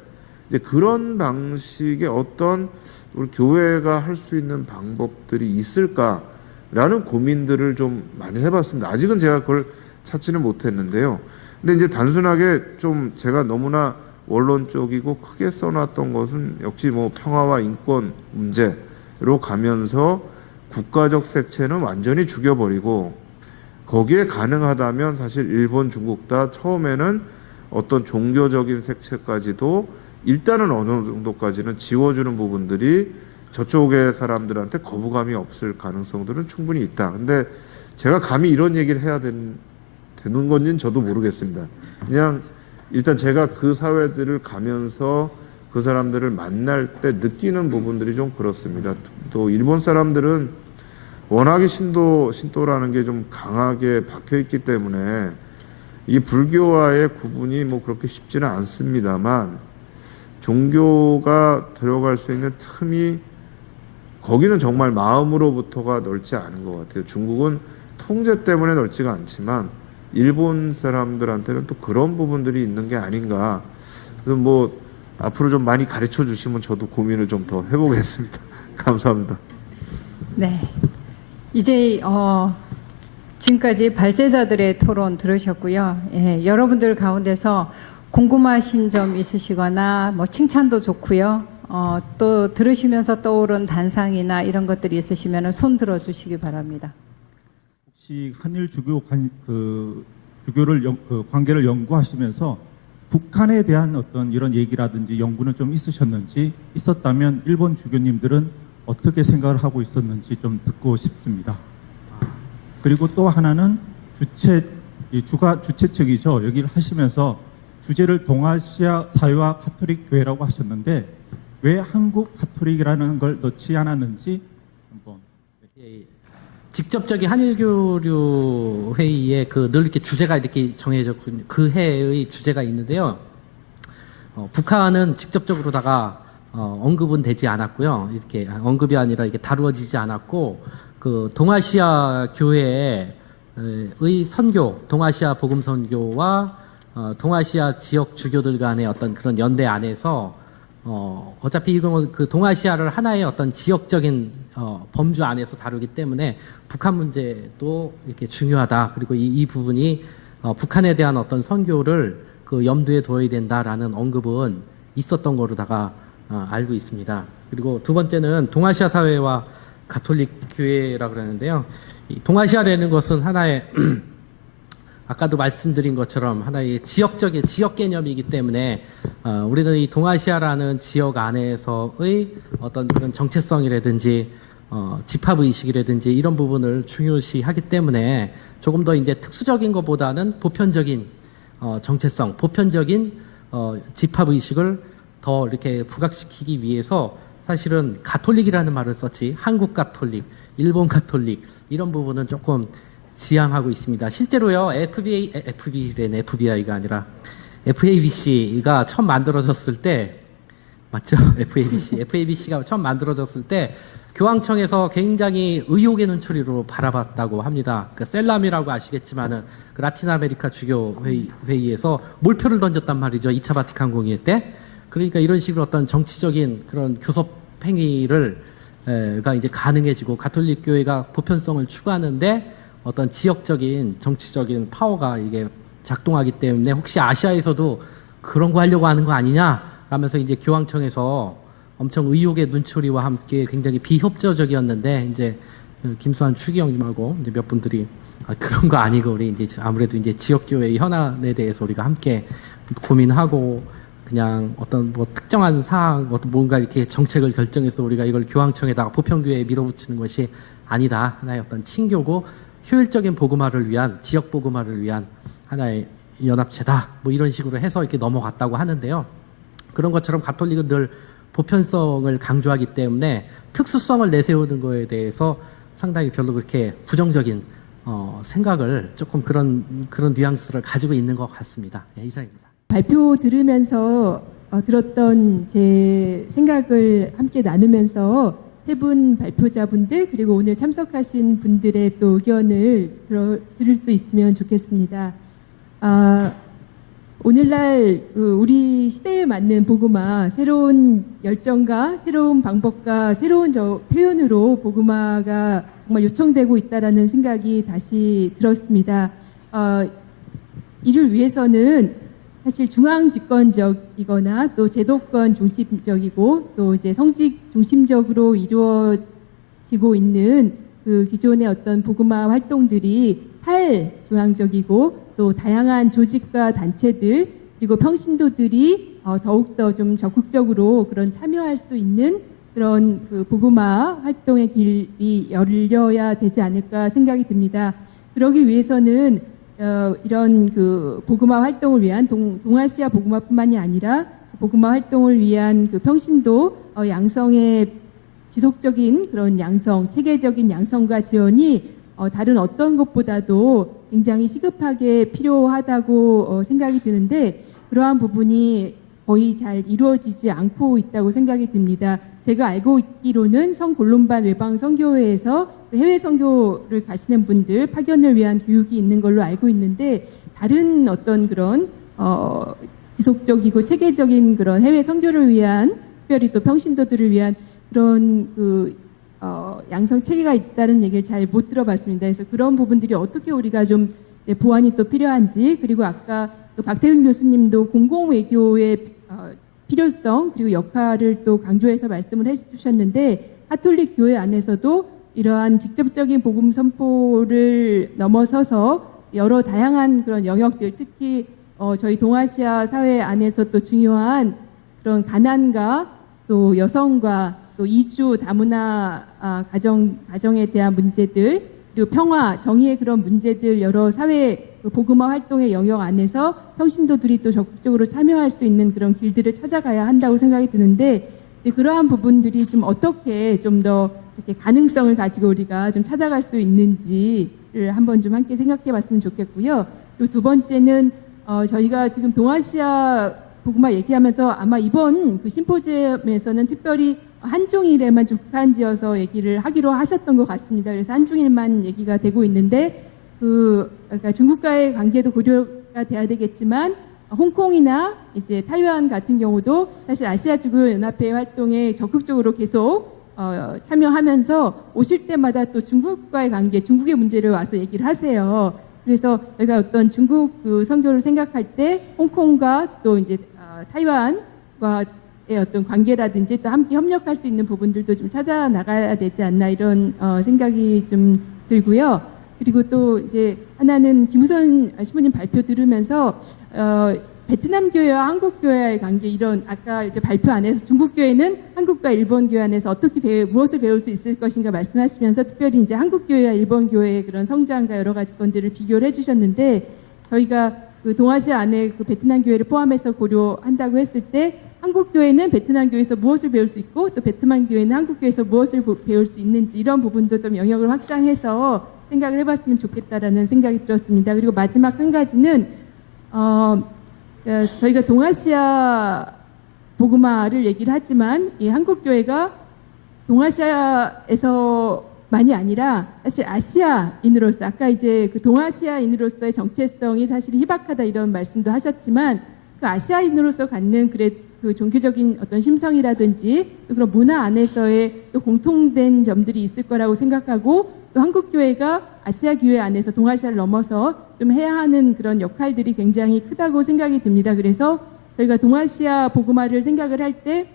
이제 그런 방식의 어떤 우리 교회가 할 수 있는 방법들이 있을까라는 고민들을 좀 많이 해봤습니다. 아직은 제가 그걸 찾지는 못했는데요. 근데 이제 단순하게 좀 제가 너무나 원론적이고 크게 써놨던 것은 역시 뭐 평화와 인권 문제로 가면서 국가적 색채는 완전히 죽여버리고 거기에 가능하다면 사실 일본, 중국 다 처음에는 어떤 종교적인 색채까지도 일단은 어느 정도까지는 지워주는 부분들이 저쪽의 사람들한테 거부감이 없을 가능성들은 충분히 있다. 근데 제가 감히 이런 얘기를 해야 되는 건지는 저도 모르겠습니다. 그냥 일단 제가 그 사회들을 가면서 그 사람들을 만날 때 느끼는 부분들이 좀 그렇습니다. 또 일본 사람들은 워낙에 신도라는 게 좀 강하게 박혀 있기 때문에 이 불교와의 구분이 뭐 그렇게 쉽지는 않습니다만 종교가 들어갈 수 있는 틈이 거기는 정말 마음으로부터가 넓지 않은 것 같아요. 중국은 통제 때문에 넓지가 않지만 일본 사람들한테는 또 그런 부분들이 있는 게 아닌가. 그래서 뭐 앞으로 좀 많이 가르쳐 주시면 저도 고민을 좀 더 해보겠습니다. 감사합니다. 네. 이제 지금까지 발제자들의 토론 들으셨고요. 예, 여러분들 가운데서 궁금하신 점 있으시거나 뭐 칭찬도 좋고요. 또 들으시면서 떠오른 단상이나 이런 것들이 있으시면 손 들어 주시기 바랍니다. 혹시 한일 주교를 관계를 연구하시면서 북한에 대한 어떤 이런 얘기라든지 연구는 좀 있으셨는지, 있었다면 일본 주교님들은 어떻게 생각을 하고 있었는지 좀 듣고 싶습니다. 그리고 또 하나는 주가 주최 측이죠. 여기를 하시면서 주제를 동아시아 사회와 가톨릭 교회라고 하셨는데 왜 한국 가톨릭이라는 걸 넣지 않았는지 한번. 예, 직접적인 한일교류 회의에 늘 이렇게 주제가 이렇게 정해졌군요. 그 해의 주제가 있는데요. 북한은 직접적으로다가 언급은 되지 않았고요. 이렇게 언급이 아니라 이렇게 다루어지지 않았고, 그 동아시아 교회의 선교, 동아시아 복음 선교와 동아시아 지역 주교들 간의 어떤 그런 연대 안에서 어차피 이건 그 동아시아를 하나의 어떤 지역적인 범주 안에서 다루기 때문에 북한 문제도 이렇게 중요하다. 그리고 이 부분이 북한에 대한 어떤 선교를 그 염두에 둬야 된다라는 언급은 있었던 거로다가 알고 있습니다. 그리고 두 번째는 동아시아 사회와 가톨릭 교회라고 그러는데요. 이 동아시아라는 것은 하나의 아까도 말씀드린 것처럼 하나의 지역적인 지역 개념이기 때문에 우리는 이 동아시아라는 지역 안에서의 어떤 그런 정체성이라든지 집합 의식이라든지 이런 부분을 중요시하기 때문에 조금 더 이제 특수적인 것보다는 보편적인 정체성, 보편적인 집합 의식을 더 이렇게 부각시키기 위해서 사실은 가톨릭이라는 말을 썼지 한국 가톨릭, 일본 가톨릭 이런 부분은 조금 지향하고 있습니다. 실제로요, FBI가 아니라 FABC가 처음 만들어졌을 때, 맞죠? FABC가 처음 만들어졌을 때 교황청에서 굉장히 의혹의 눈초리로 바라봤다고 합니다. 그 셀람이라고 아시겠지만은 그 라틴 아메리카 주교 회의에서 몰표를 던졌단 말이죠. 2차 바티칸 공의회 때. 그러니까 이런 식으로 어떤 정치적인 그런 교섭 행위가 이제 가능해지고 가톨릭 교회가 보편성을 추구하는데 어떤 지역적인 정치적인 파워가 이게 작동하기 때문에 혹시 아시아에서도 그런 거 하려고 하는 거 아니냐 라면서 이제 교황청에서 엄청 의혹의 눈초리와 함께 굉장히 비협조적이었는데 이제 김수환 추기경님하고 이제 몇 분들이 그런 거 아니고 우리 이제 아무래도 이제 지역교회의 현안에 대해서 우리가 함께 고민하고 그냥 어떤 뭐 특정한 사항 어떤 뭔가 이렇게 정책을 결정해서 우리가 이걸 교황청에다가 보편교회에 밀어붙이는 것이 아니다. 하나의 어떤 친교고 효율적인 복음화를 위한 지역 복음화를 위한 하나의 연합체다. 뭐 이런 식으로 해서 이렇게 넘어갔다고 하는데요. 그런 것처럼 가톨릭은 늘 보편성을 강조하기 때문에 특수성을 내세우는 거에 대해서 상당히 별로 그렇게 부정적인 생각을 조금 그런 뉘앙스를 가지고 있는 것 같습니다. 예, 이상입니다. 발표 들으면서 들었던 제 생각을 함께 나누면서 세 분 발표자분들 그리고 오늘 참석하신 분들의 또 의견을 들을 수 있으면 좋겠습니다. 오늘날 우리 시대에 맞는 복음화, 새로운 열정과 새로운 방법과 새로운 표현으로 복음화가 정말 요청되고 있다라는 생각이 다시 들었습니다. 이를 위해서는 사실 중앙 집권적이거나 또 제도권 중심적이고 또 이제 성직 중심적으로 이루어지고 있는 그 기존의 어떤 복음화 활동들이 탈중앙적이고 또 다양한 조직과 단체들 그리고 평신도들이 더욱더 좀 적극적으로 그런 참여할 수 있는 그런 그 복음화 활동의 길이 열려야 되지 않을까 생각이 듭니다. 그러기 위해서는 이런 그 복음화 활동을 위한 동아시아 복음화뿐만이 아니라 복음화 활동을 위한 그 평신도 양성의 지속적인 그런 양성, 체계적인 양성과 지원이 다른 어떤 것보다도 굉장히 시급하게 필요하다고 생각이 드는데 그러한 부분이 거의 잘 이루어지지 않고 있다고 생각이 듭니다. 제가 알고 있기로는 성골론반 외방 선교회에서 해외 선교를 가시는 분들 파견을 위한 교육이 있는 걸로 알고 있는데 다른 어떤 그런 지속적이고 체계적인 그런 해외 선교를 위한 특별히 또 평신도들을 위한 그런 양성 체계가 있다는 얘기를 잘 못 들어봤습니다. 그래서 그런 부분들이 어떻게 우리가 좀 보완이 또 필요한지 그리고 아까 박태근 교수님도 공공 외교의 필요성 그리고 역할을 또 강조해서 말씀을 해주셨는데 카톨릭 교회 안에서도 이러한 직접적인 복음 선포를 넘어서서 여러 다양한 그런 영역들 특히 저희 동아시아 사회 안에서 또 중요한 그런 가난과 또 여성과 또 이주 다문화 가정에 대한 문제들 그리고 평화 정의의 그런 문제들 여러 사회 복음화 활동의 영역 안에서 평신도들이 또 적극적으로 참여할 수 있는 그런 길들을 찾아가야 한다고 생각이 드는데 이제 그러한 부분들이 좀 어떻게 좀 더 이렇게 가능성을 가지고 우리가 좀 찾아갈 수 있는지를 한번 좀 함께 생각해봤으면 좋겠고요. 그리고 두 번째는 저희가 지금 동아시아 복음화 얘기하면서 아마 이번 그 심포지엄에서는 특별히 한중일에만 좀 국한지어서 얘기를 하기로 하셨던 것 같습니다. 그래서 한중일만 얘기가 되고 있는데 그러니까 중국과의 관계도 고려가 돼야 되겠지만 홍콩이나 이제 타이완 같은 경우도 사실 아시아 주교 연합회 활동에 적극적으로 계속 참여하면서 오실 때마다 또 중국과의 관계, 중국의 문제를 와서 얘기를 하세요. 그래서 저희가 어떤 중국 그 선교를 생각할 때 홍콩과 또 이제 타이완과의 어떤 관계라든지 또 함께 협력할 수 있는 부분들도 좀 찾아 나가야 되지 않나 이런 생각이 좀 들고요. 그리고 또 이제 하나는 김우선 신부님 발표 들으면서 베트남 교회와 한국 교회의 관계 이런 아까 이제 발표 안에서 중국 교회는 한국과 일본 교회 안에서 어떻게 무엇을 배울 수 있을 것인가 말씀하시면서 특별히 이제 한국 교회와 일본 교회의 그런 성장과 여러 가지 건들을 비교를 해주셨는데 저희가 그 동아시아 안에 그 베트남 교회를 포함해서 고려한다고 했을 때 한국 교회는 베트남 교회에서 무엇을 배울 수 있고 또 베트남 교회는 한국 교회에서 무엇을 배울 수 있는지 이런 부분도 좀 영역을 확장해서 생각을 해봤으면 좋겠다라는 생각이 들었습니다. 그리고 마지막 한 가지는 저희가 동아시아 복음화를 얘기를 하지만 이 한국 교회가 동아시아에서만이 아니라 사실 아시아인으로서 아까 이제 그 동아시아인으로서의 정체성이 사실 희박하다 이런 말씀도 하셨지만 그 아시아인으로서 갖는 그 종교적인 어떤 심성이라든지 또 그런 문화 안에서의 또 공통된 점들이 있을 거라고 생각하고 또 한국 교회가 아시아 교회 안에서 동아시아를 넘어서 좀 해야 하는 그런 역할들이 굉장히 크다고 생각이 듭니다. 그래서 저희가 동아시아 복음화를 생각을 할 때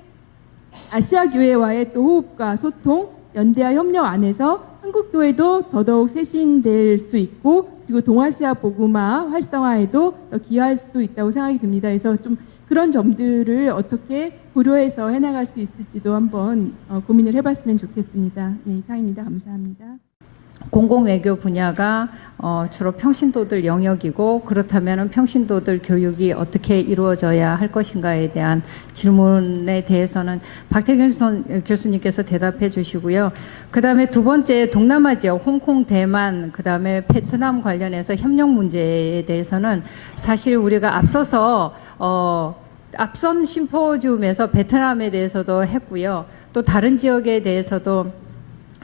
아시아 교회와의 또 호흡과 소통, 연대와 협력 안에서 한국 교회도 더더욱 쇄신될 수 있고 그리고 동아시아 복음화 활성화에도 더 기여할 수도 있다고 생각이 듭니다. 그래서 좀 그런 점들을 어떻게 고려해서 해나갈 수 있을지도 한번 고민을 해봤으면 좋겠습니다. 네, 이상입니다. 감사합니다. 공공외교 분야가 주로 평신도들 영역이고 그렇다면 평신도들 교육이 어떻게 이루어져야 할 것인가에 대한 질문에 대해서는 박태균 교수님께서 대답해 주시고요. 그 다음에 두 번째 동남아 지역 홍콩, 대만, 그 다음에 베트남 관련해서 협력 문제에 대해서는 사실 우리가 앞서서 앞선 심포지움에서 베트남에 대해서도 했고요. 또 다른 지역에 대해서도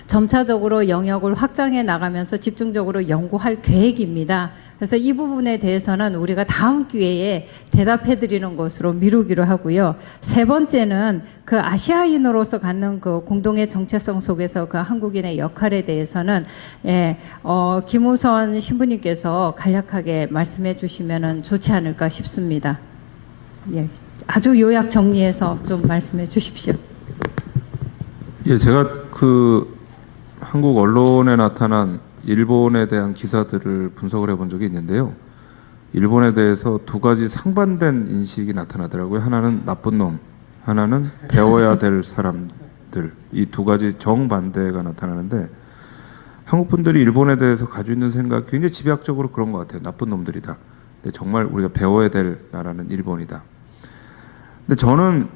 점차적으로 영역을 확장해 나가면서 집중적으로 연구할 계획입니다. 그래서 이 부분에 대해서는 우리가 다음 기회에 대답해 드리는 것으로 미루기로 하고요. 세 번째는 그 아시아인으로서 갖는 그 공동의 정체성 속에서 그 한국인의 역할에 대해서는 김우선 신부님께서 간략하게 말씀해 주시면 좋지 않을까 싶습니다. 예, 아주 요약 정리해서 좀 말씀해 주십시오. 예, 제가 한국 언론에 나타난 일본에 대한 기사들을 분석을 해본 적이 있는데요. 일본에 대해서 두 가지 상반된 인식이 나타나더라고요. 하나는 나쁜 놈, 하나는 배워야 될 사람들. 이 두 가지 정반대가 나타나는데 한국 분들이 일본에 대해서 가지고 있는 생각 굉장히 집약적으로 그런 것 같아요. 나쁜 놈들이다. 근데 정말 우리가 배워야 될 나라는 일본이다. 근데 저는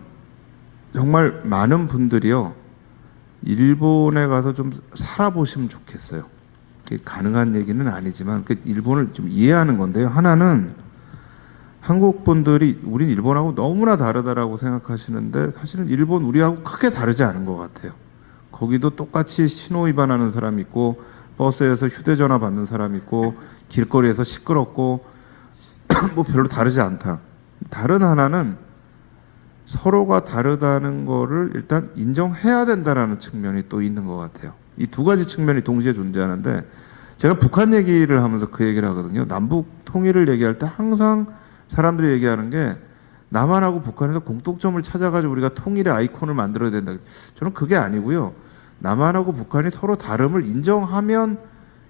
정말 많은 분들이요. 일본에 가서 좀 살아보시면 좋겠어요. 그게 가능한 얘기는 아니지만 일본을 좀 이해하는 건데요. 하나는 한국 분들이 우린 일본하고 너무나 다르다라고 생각하시는데 사실은 일본 우리하고 크게 다르지 않은 것 같아요. 거기도 똑같이 신호 위반하는 사람 있고 버스에서 휴대전화 받는 사람 있고 길거리에서 시끄럽고 뭐 별로 다르지 않다. 다른 하나는 서로가 다르다는 거를 일단 인정해야 된다라는 측면이 또 있는 것 같아요. 이 두 가지 측면이 동시에 존재하는데 제가 북한 얘기를 하면서 그 얘기를 하거든요. 남북 통일을 얘기할 때 항상 사람들이 얘기하는 게 남한하고 북한에서 공통점을 찾아가지고 우리가 통일의 아이콘을 만들어야 된다. 저는 그게 아니고요. 남한하고 북한이 서로 다름을 인정하면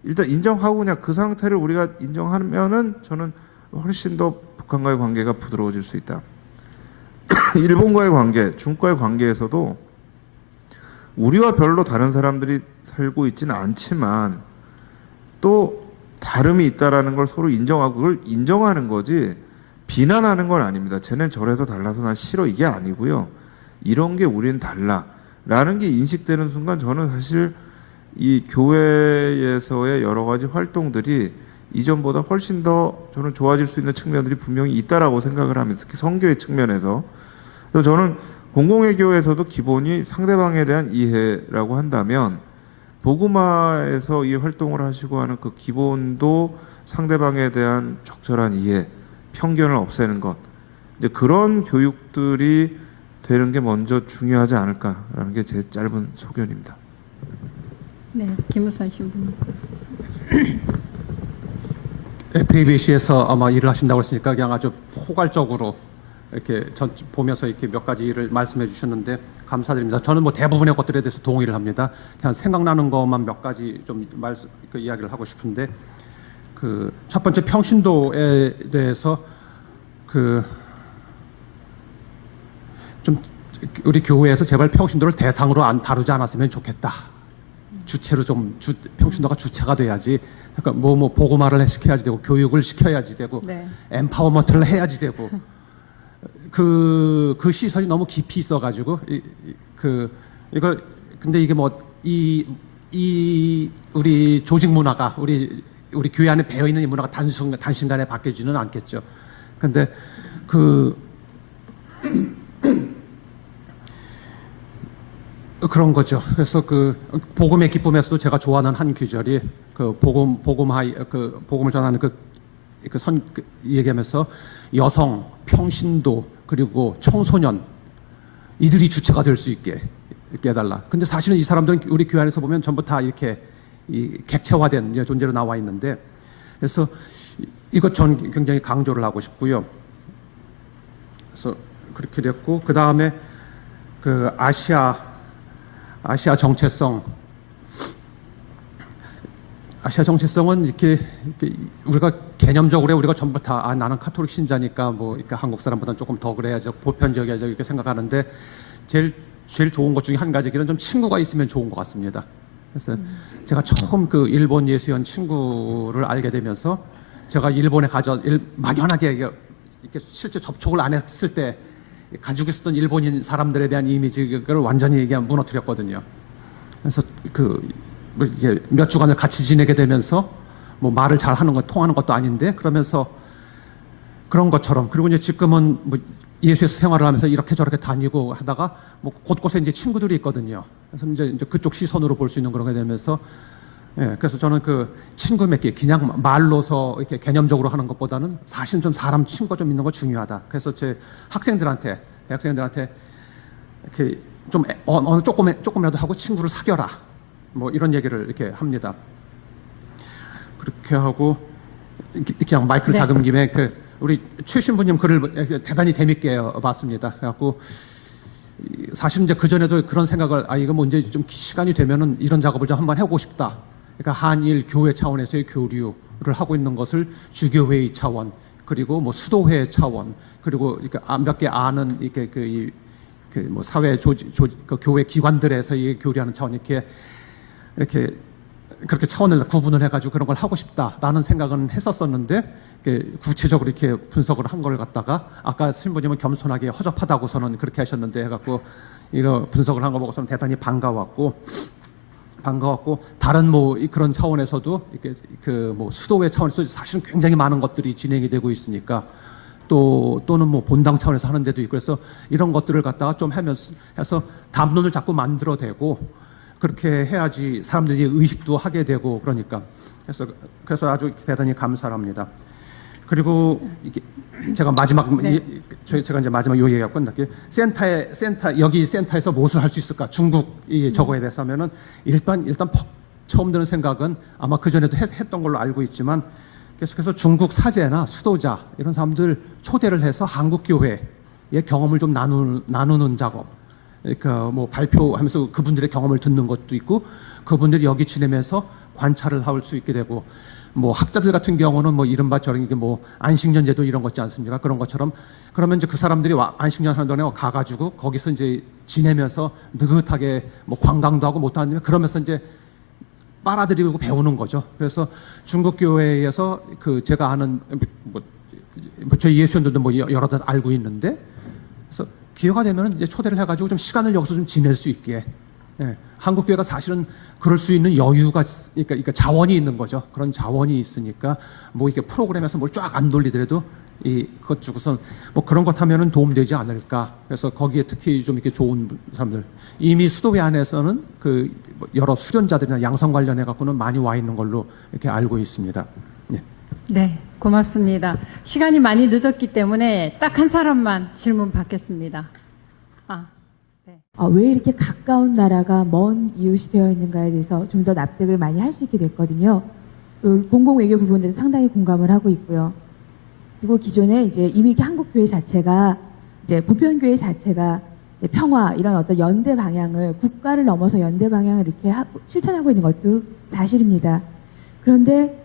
일단 인정하고 그냥 그 상태를 우리가 인정하면은 저는 훨씬 더 북한과의 관계가 부드러워질 수 있다. 일본과의 관계, 중국과의 관계에서도 우리와 별로 다른 사람들이 살고 있지는 않지만 또 다름이 있다라는 걸 서로 인정하고 그걸 인정하는 거지 비난하는 건 아닙니다. 쟤는 저래서 달라서 난 싫어 이게 아니고요. 이런 게 우린 달라라는 게 인식되는 순간 저는 사실 이 교회에서의 여러 가지 활동들이 이전보다 훨씬 더 저는 좋아질 수 있는 측면들이 분명히 있다라고 생각을 합니다. 특히 선교의 측면에서. 그래서 저는 공공외교에서도 기본이 상대방에 대한 이해라고 한다면 복음화에서 이 활동을 하시고 하는 그 기본도 상대방에 대한 적절한 이해, 편견을 없애는 것. 이제 그런 교육들이 되는 게 먼저 중요하지 않을까라는 게 제 짧은 소견입니다. 네, 김우선 신부님. FABC에서 아마 일을 하신다고 했으니까 그냥 아주 포괄적으로 이렇게 전 보면서 이렇게 몇 가지 일을 말씀해 주셨는데 감사드립니다. 저는 뭐 대부분의 것들에 대해서 동의를 합니다. 그냥 생각나는 것만 몇 가지 좀 이야기를 하고 싶은데 그 첫 번째 평신도에 대해서 그 좀 우리 교회에서 제발 평신도를 대상으로 안 다루지 않았으면 좋겠다. 주체로 좀 평신도가 주체가 돼야지. 그러니까 뭐 복음화를 시켜야지 되고 교육을 시켜야지 되고 네. 엠파워먼트를 해야지 되고 그 시선이 너무 깊이 있어가지고 이거 근데 이게 뭐 이 우리 조직 문화가 우리 교회 안에 배어 있는 이 문화가 단순간에 바뀌지는 않겠죠. 근데 그런 거죠. 그래서 그 복음의 기쁨에서도 제가 좋아하는 한 구절이 그 복음을 전하는 얘기하면서 여성, 평신도 그리고 청소년 이들이 주체가 될 수 있게 해달라. 근데 사실은 이 사람들은 우리 교회 안에서 보면 전부 다 이렇게 객체화된 존재로 나와 있는데 그래서 이것 전 굉장히 강조를 하고 싶고요. 그래서 그렇게 됐고 그 다음에 그 아시아 정체성은 이렇게 우리가 개념적으로 우리가 전부 다 나는 카톨릭 신자니까 뭐 그러니까 한국 사람보다는 조금 더 그래야죠 보편적이야죠 이렇게 생각하는데 제일 좋은 것 중에 한 가지 길은 좀 친구가 있으면 좋은 것 같습니다. 그래서 제가 처음 그 일본 예수연 친구를 알게 되면서 제가 일본에 막연하게 이렇게 실제 접촉을 안 했을 때 가지고 있었던 일본인 사람들에 대한 이미지를 완전히 무너뜨렸거든요. 그래서 이제 몇 주간을 같이 지내게 되면서 뭐 말을 잘 하는 것, 통하는 것도 아닌데 그러면서 그런 것처럼 그리고 이제 지금은 뭐 예수에서 생활을 하면서 이렇게 저렇게 다니고 하다가 뭐 곳곳에 이제 친구들이 있거든요. 그래서 이제 그쪽 시선으로 볼 수 있는 그런 게 되면서 그래서 저는 그 친구 맺기 그냥 말로서 이렇게 개념적으로 하는 것보다는 사실 좀 사람 친구가 좀 있는 거 중요하다. 그래서 제 대학생들한테 이렇게 좀 어느 조금이라도 하고 친구를 사겨라. 뭐 이런 얘기를 이렇게 합니다. 그렇게 하고 그냥 마이크를 잡은 김에 우리 최 신부님 글을 대단히 재밌게 봤습니다. 그래갖고 사실 이제 그 전에도 그런 생각을 이거 뭐 이제 좀 시간이 되면은 이런 작업을 좀 한번 해보고 싶다. 그러니까 한일 교회 차원에서의 교류를 하고 있는 것을 주교회의 차원 그리고 뭐 수도회 차원 그리고 몇 개 아는 이렇게 뭐 사회 교회 기관들에서의 교류하는 차원 이렇게 그렇게 차원을 구분을 해가지고 그런 걸 하고 싶다라는 생각은 했었었는데 구체적으로 이렇게 분석을 한 걸 갖다가 아까 신부님은 겸손하게 허접하다고서는 그렇게 하셨는데 해갖고 이거 분석을 한 거 보고서는 대단히 반가웠고 다른 뭐 그런 차원에서도 이렇게 뭐 수도회 차원에서 사실은 굉장히 많은 것들이 진행이 되고 있으니까 또는 뭐 본당 차원에서 하는 데도 있고 그래서 이런 것들을 갖다가 좀 하면서 해서 담론을 자꾸 만들어대고 그렇게 해야지 사람들이 의식도 하게 되고 그러니까 그래서 아주 대단히 감사합니다. 그리고 이게 제가 마지막 제가 이제 마지막 요 얘기가 끝날게요. 여기 센터에서 무엇을 할 수 있을까? 중국 이 저거에 대해서 하면은 일단 처음 드는 생각은 아마 그 전에도 했던 걸로 알고 있지만 계속해서 중국 사제나 수도자 이런 사람들 초대를 해서 한국 교회의 경험을 좀 나누는 작업. 그러니까 뭐 발표하면서 그분들의 경험을 듣는 것도 있고 그분들이 여기 지내면서 관찰을 할 수 있게 되고 뭐 학자들 같은 경우는 뭐 이른바 저런 게 뭐 안식년 제도 이런 거 있지 않습니까? 그런 것처럼 그러면 이제 그 사람들이 안식년 하는 동안에 가가지고 거기서 이제 지내면서 느긋하게 뭐 관광도 하고 못도 하면 그러면서 이제 빨아들이고 배우는 거죠. 그래서 중국 교회에서 그 제가 아는 뭐 저희 예수님들도 뭐 여러 다 알고 있는데 그래서 기회가 되면 이제 초대를 해가지고 좀 시간을 여기서 좀 지낼 수 있게. 한국 교회가 사실은 그럴 수 있는 여유가 그러니까 자원이 있는 거죠. 그런 자원이 있으니까 뭐 이렇게 프로그램에서 뭘 쫙 안 돌리더라도 그것 주고선 뭐 그런 것 하면은 도움되지 않을까. 그래서 거기에 특히 좀 이렇게 좋은 사람들 이미 수도회 안에서는 그 여러 수련자들이나 양성 관련해 갖고는 많이 와 있는 걸로 이렇게 알고 있습니다. 네, 고맙습니다. 시간이 많이 늦었기 때문에 딱 한 사람만 질문 받겠습니다. 왜 이렇게 가까운 나라가 먼 이웃이 되어 있는가에 대해서 좀 더 납득을 많이 할 수 있게 됐거든요. 그 공공외교 부분에서 상당히 공감을 하고 있고요. 그리고 기존에 이제 이미 한국 교회 자체가 이제 보편교회 자체가 이제 평화 이런 어떤 연대 방향을 국가를 넘어서 연대 방향을 이렇게 실천하고 있는 것도 사실입니다. 그런데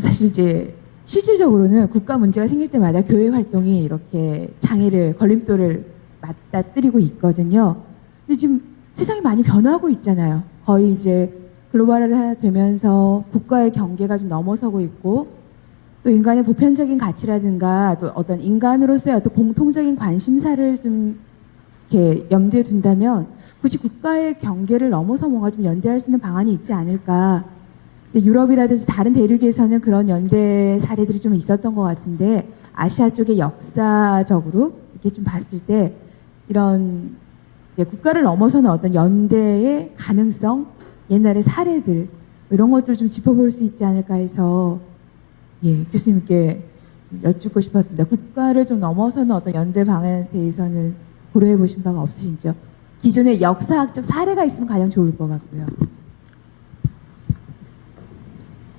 사실 이제 실질적으로는 국가 문제가 생길 때마다 교회 활동이 이렇게 걸림돌을 맞닥뜨리고 있거든요. 근데 지금 세상이 많이 변하고 있잖아요. 거의 이제 글로벌화 되면서 국가의 경계가 좀 넘어서고 있고 또 인간의 보편적인 가치라든가 또 어떤 인간으로서의 어떤 공통적인 관심사를 좀 이렇게 염두에 둔다면 굳이 국가의 경계를 넘어서 뭔가 좀 연대할 수 있는 방안이 있지 않을까. 이제 유럽이라든지 다른 대륙에서는 그런 연대 사례들이 좀 있었던 것 같은데 아시아 쪽의 역사적으로 이렇게 좀 봤을 때 이런 국가를 넘어서는 어떤 연대의 가능성, 옛날의 사례들 이런 것들을 좀 짚어볼 수 있지 않을까 해서 교수님께 좀 여쭙고 싶었습니다. 국가를 좀 넘어서는 어떤 연대 방안에 대해서는 고려해 보신 바가 없으신지요? 기존의 역사학적 사례가 있으면 가장 좋을 것 같고요.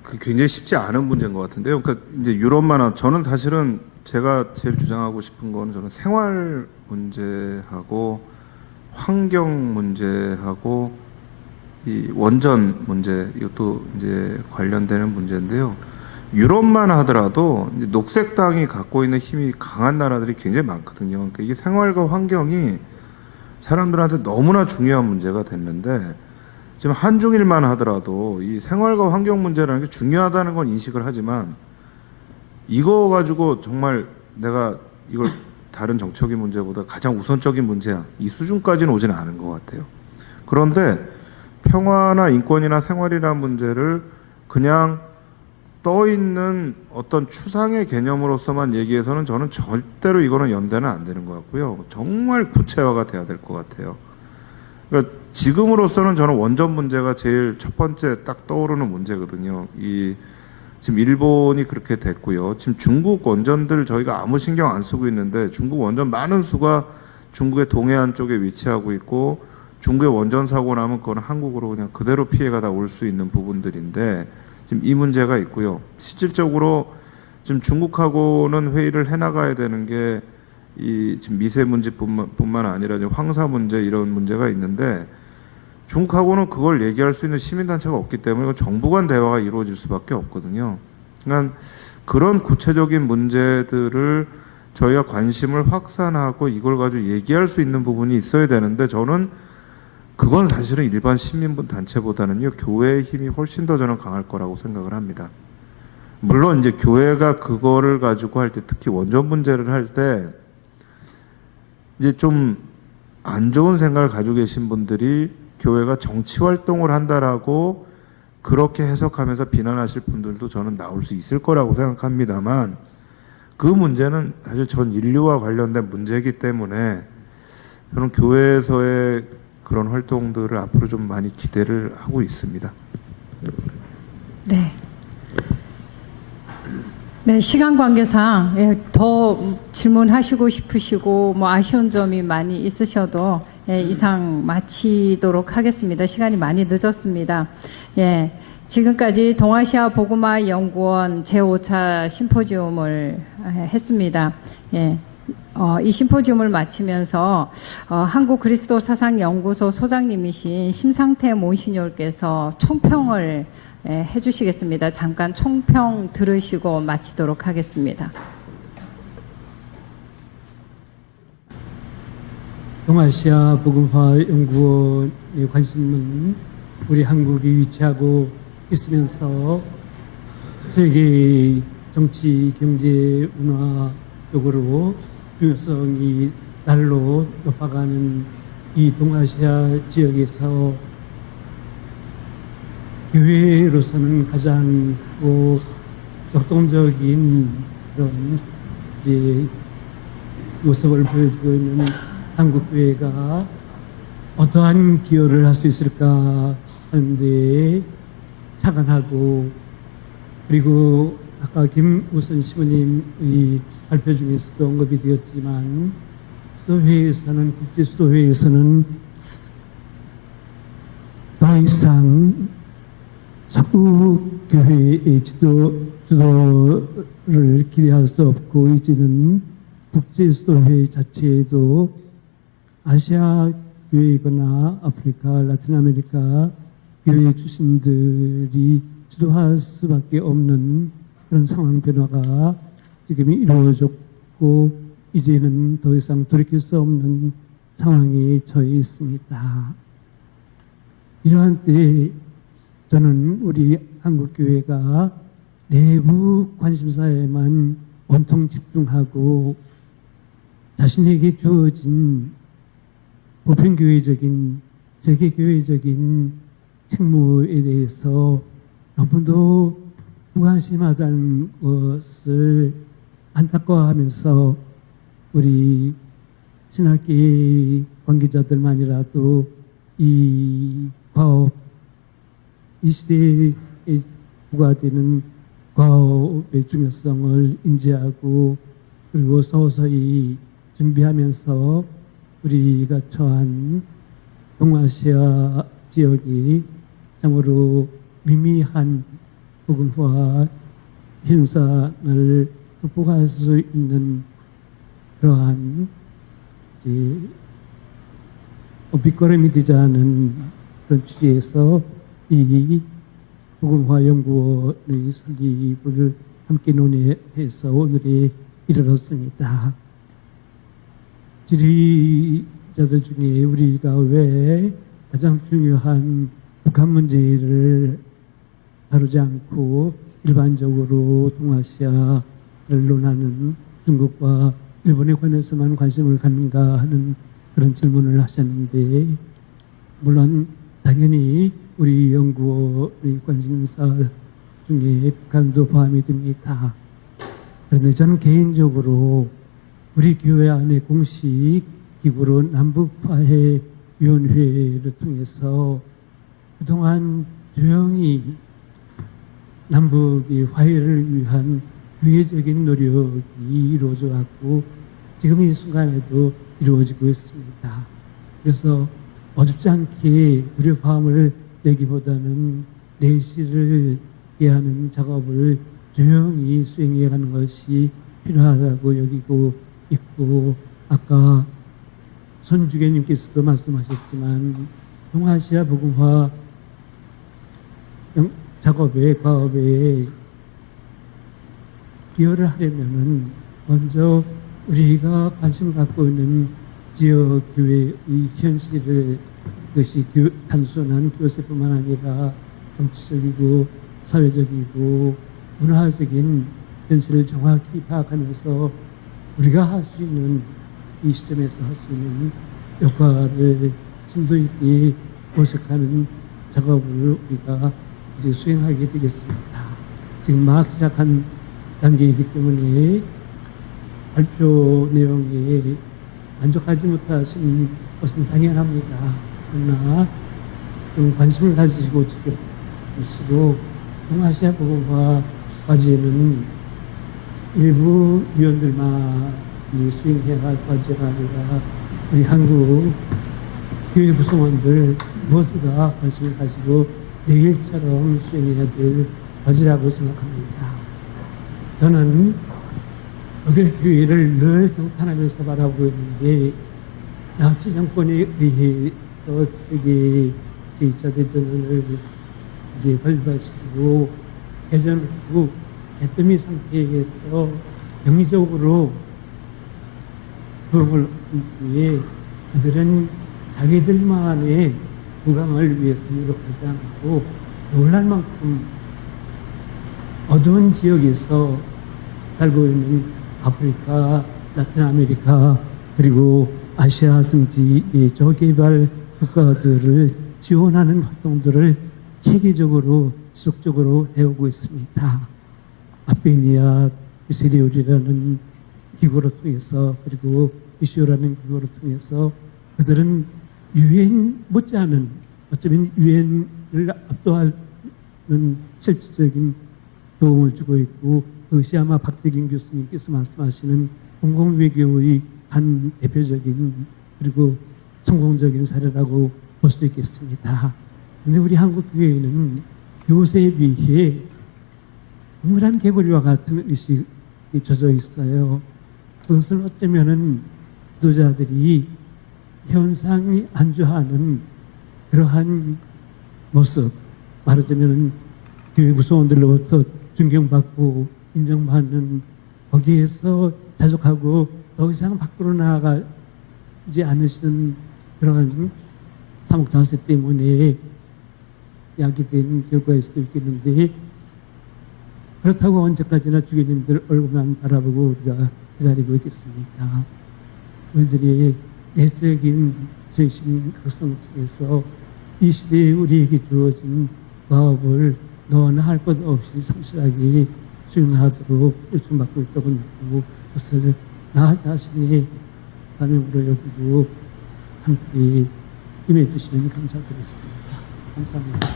그 굉장히 쉽지 않은 문제인 것 같은데요. 그러니까 이제 유럽만 저는 사실은 제가 제일 주장하고 싶은 거는 저는 생활 문제하고 환경 문제하고 이 원전 문제 이것도 이제 관련되는 문제인데요. 유럽만 하더라도 이제 녹색당이 갖고 있는 힘이 강한 나라들이 굉장히 많거든요. 그러니까 이게 생활과 환경이 사람들한테 너무나 중요한 문제가 됐는데 지금 한중일만 하더라도 이 생활과 환경 문제라는 게 중요하다는 건 인식을 하지만 이거 가지고 정말 내가 이걸 다른 정책적인 문제보다 가장 우선적인 문제야 이 수준까지는 오지는 않은 것 같아요. 그런데 평화나 인권이나 생활이라는 문제를 그냥 떠있는 어떤 추상의 개념으로서만 얘기해서는 저는 절대로 이거는 연대는 안 되는 것 같고요. 정말 구체화가 돼야 될 것 같아요. 그러니까 지금으로서는 저는 원전 문제가 제일 첫 번째 딱 떠오르는 문제거든요. 지금 일본이 그렇게 됐고요. 지금 중국 원전들 저희가 아무 신경 안 쓰고 있는데 중국 원전 많은 수가 중국의 동해안 쪽에 위치하고 있고 중국의 원전 사고 나면 그건 한국으로 그냥 그대로 피해가 다 올 수 있는 부분들인데 지금 이 문제가 있고요. 실질적으로 지금 중국하고는 회의를 해나가야 되는 게 지금 미세먼지뿐만 아니라 지금 황사 문제 이런 문제가 있는데 중국하고는 그걸 얘기할 수 있는 시민단체가 없기 때문에 정부 간 대화가 이루어질 수밖에 없거든요. 그러니까 그런 구체적인 문제들을 저희가 관심을 확산하고 이걸 가지고 얘기할 수 있는 부분이 있어야 되는데 저는 그건 사실은 일반 시민분 단체보다는요 교회의 힘이 훨씬 더 저는 강할 거라고 생각을 합니다. 물론 이제 교회가 그거를 가지고 할 때 특히 원전 문제를 할 때 이제 좀 안 좋은 생각을 가지고 계신 분들이 교회가 정치 활동을 한다라고 그렇게 해석하면서 비난하실 분들도 저는 나올 수 있을 거라고 생각합니다만 그 문제는 사실 전 인류와 관련된 문제이기 때문에 저는 교회에서의 그런 활동들을 앞으로 좀 많이 기대를 하고 있습니다. 네. 네, 시간 관계상 더 질문하시고 싶으시고 뭐 아쉬운 점이 많이 있으셔도 이상 마치도록 하겠습니다. 시간이 많이 늦었습니다. 예, 지금까지 동아시아 복음화 연구원 제5차 심포지움을 했습니다. 예. 이 심포지움을 마치면서 한국 그리스도 사상 연구소 소장님이신 심상태 몬시뇨께서 총평을 해주시겠습니다. 잠깐 총평 들으시고 마치도록 하겠습니다. 동아시아 복음화 연구원의 관심은 우리 한국이 위치하고 있으면서 세계 정치, 경제, 문화 쪽으로 중요성이 날로 높아가는 이 동아시아 지역에서 교회로서는 가장 역동적인 그런 이제 모습을 보여주고 있는 한국 교회가 어떠한 기여를 할 수 있을까 하는데 착안하고, 그리고 아까 김우선 시부님의 발표 중에서도 언급이 되었지만 수도회에서는, 국제수도회에서는 더 이상 서구교회의 주도를 기대할 수 없고, 이제는 국제수도회 자체에도 아시아 교회이거나 아프리카, 라틴 아메리카 교회 출신들이 주도할 수밖에 없는 그런 상황 변화가 지금 이루어졌고, 이제는 더 이상 돌이킬 수 없는 상황에 처해 있습니다. 이러한 때에 저는 우리 한국교회가 내부 관심사에만 온통 집중하고 자신에게 주어진 보편교회적인, 세계교회적인 책무에 대해서 너무도 무관심하다는 것을 안타까워하면서 우리 신학계 관계자들만이라도 이 과업, 이 시대에 부과되는 과업의 중요성을 인지하고, 그리고 서서히 준비하면서 우리가 처한 동아시아 지역이 참으로 미미한 복음화 현상을 극복할 수 있는 그러한 빗거름이 되지 않은 그런 취지에서 이 복음화 연구원의 설립을 함께 논의해서 오늘에 이르렀습니다. 질의자들 중에 우리가 왜 가장 중요한 북한 문제를 다루지 않고 일반적으로 동아시아를 논하는 중국과 일본에 관해서만 관심을 갖는가 하는 그런 질문을 하셨는데, 물론 당연히 우리 연구원의 관심사 중에 북한도 포함이 됩니다. 그런데 저는 개인적으로 우리 교회 안의 공식 기구로 남북화해위원회를 통해서 그동안 조용히 남북의 화해를 위한 교회적인 노력이 이루어져 왔고, 지금 이 순간에도 이루어지고 있습니다. 그래서 어줍지 않게 무료화음을 내기보다는 내실을 이해하는 작업을 조용히 수행해 가는 것이 필요하다고 여기고 있고, 아까 손주교님께서도 말씀하셨지만 동아시아 복음화 작업에, 과업에 기여를 하려면은 먼저 우리가 관심 갖고 있는 지역 교회의 현실을, 그것이 단순한 교세뿐만 아니라 정치적이고 사회적이고 문화적인 현실을 정확히 파악하면서 우리가 할 수 있는, 이 시점에서 할 수 있는 역할을 심도 있게 모색하는 작업을 우리가 이제 수행하게 되겠습니다. 지금 막 시작한 단계이기 때문에 발표 내용에 만족하지 못하신 것은 당연합니다. 그러나 좀 관심을 가지시고 지켜보시고 동아시아 보고화 과제는 일부 위원들만이 수행해야 할 과제가 아니라 우리 한국 교회 구성원들 모두가 관심을 가지고 내일처럼 수행해야 될 과제라고 생각합니다. 저는 독일교회를 늘 경탄하면서 바라보고 있는데 나치 정권에 의해서 세계 제2차 대전을 이제 발발시키고 개전 후 대뜸이 상태에서 영리적으로 부흥을 하기 위해 그들은 자기들만의 부강을 위해서 노력하지 않고 놀랄 만큼 어두운 지역에서 살고 있는 아프리카, 라틴 아메리카 그리고 아시아 등지 저개발 국가들을 지원하는 활동들을 체계적으로 지속적으로 해오고 있습니다. 아페니아 이세리올이라는 기구를 통해서 그리고 이시오라는 기구를 통해서 그들은 유엔 못지않은 어쩌면 유엔을 압도하는 실질적인 도움을 주고 있고 그것이 아마 박대긴 교수님께서 말씀하시는 공공외교의 한 대표적인 그리고 성공적인 사례라고 볼 수 있겠습니다. 그런데 우리 한국교회는 요새에 비해 동그란 개구리와 같은 의식이 젖어 있어요. 그것은 어쩌면은 지도자들이 현상이 안주하는 그러한 모습, 말하자면 교회 구성원들로부터 존경받고 인정받는 거기에서 자족하고 더 이상 밖으로 나아가지 않으시는 그러한 사목 자세 때문에 야기된 결과일 수도 있겠는데 그렇다고 언제까지나 주교님들 얼굴만 바라보고 우리가 기다리고 있겠습니까? 우리들의 내적인 죄심 각성 속에서 이 시대에 우리에게 주어진 과업을 너나 할 것 없이 성실하게 수행하도록 요청받고 있다고 느끼고 그것을 나 자신의 사명으로 여기고 함께 임해주시면 감사드리겠습니다. 감사합니다.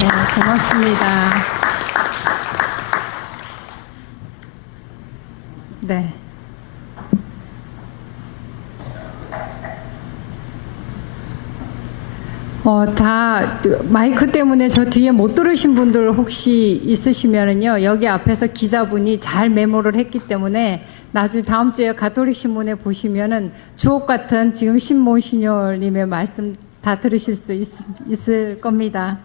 네, 고맙습니다. 네. 다 마이크 때문에 저 뒤에 못 들으신 분들 혹시 있으시면은요, 여기 앞에서 기자분이 잘 메모를 했기 때문에 나중에 다음 주에 가톨릭 신문에 보시면은 주옥 같은 지금 신모시녀님의 말씀 다 들으실 수 있을 겁니다.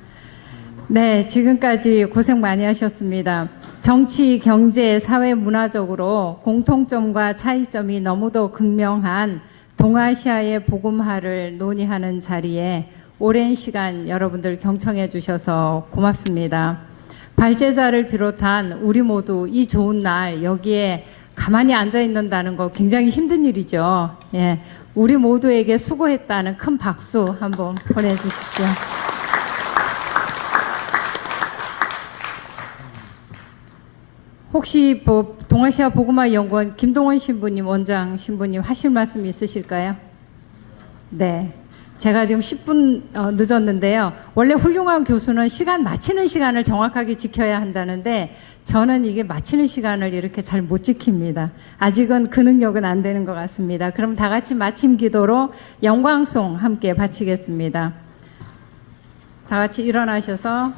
네, 지금까지 고생 많이 하셨습니다. 정치, 경제, 사회, 문화적으로 공통점과 차이점이 너무도 극명한 동아시아의 복음화를 논의하는 자리에 오랜 시간 여러분들 경청해 주셔서 고맙습니다. 발제자를 비롯한 우리 모두 이 좋은 날 여기에 가만히 앉아 있는다는 거 굉장히 힘든 일이죠. 예, 우리 모두에게 수고했다는 큰 박수 한번 보내주십시오. 혹시 동아시아 복음화 연구원 김동원 신부님, 원장 신부님 하실 말씀 있으실까요? 네. 제가 지금 10분 늦었는데요. 원래 훌륭한 교수는 시간 마치는 시간을 정확하게 지켜야 한다는데 저는 이게 마치는 시간을 이렇게 잘 못 지킵니다. 아직은 그 능력은 안 되는 것 같습니다. 그럼 다 같이 마침 기도로 영광송 함께 바치겠습니다. 다 같이 일어나셔서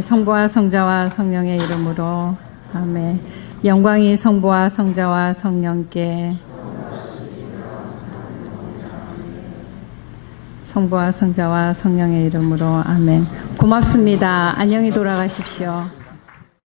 성부와 성자와 성령의 이름으로 아멘. 영광이 성부와 성자와 성령께 성부와 성자와 성령의 이름으로 아멘. 고맙습니다. 안녕히 돌아가십시오.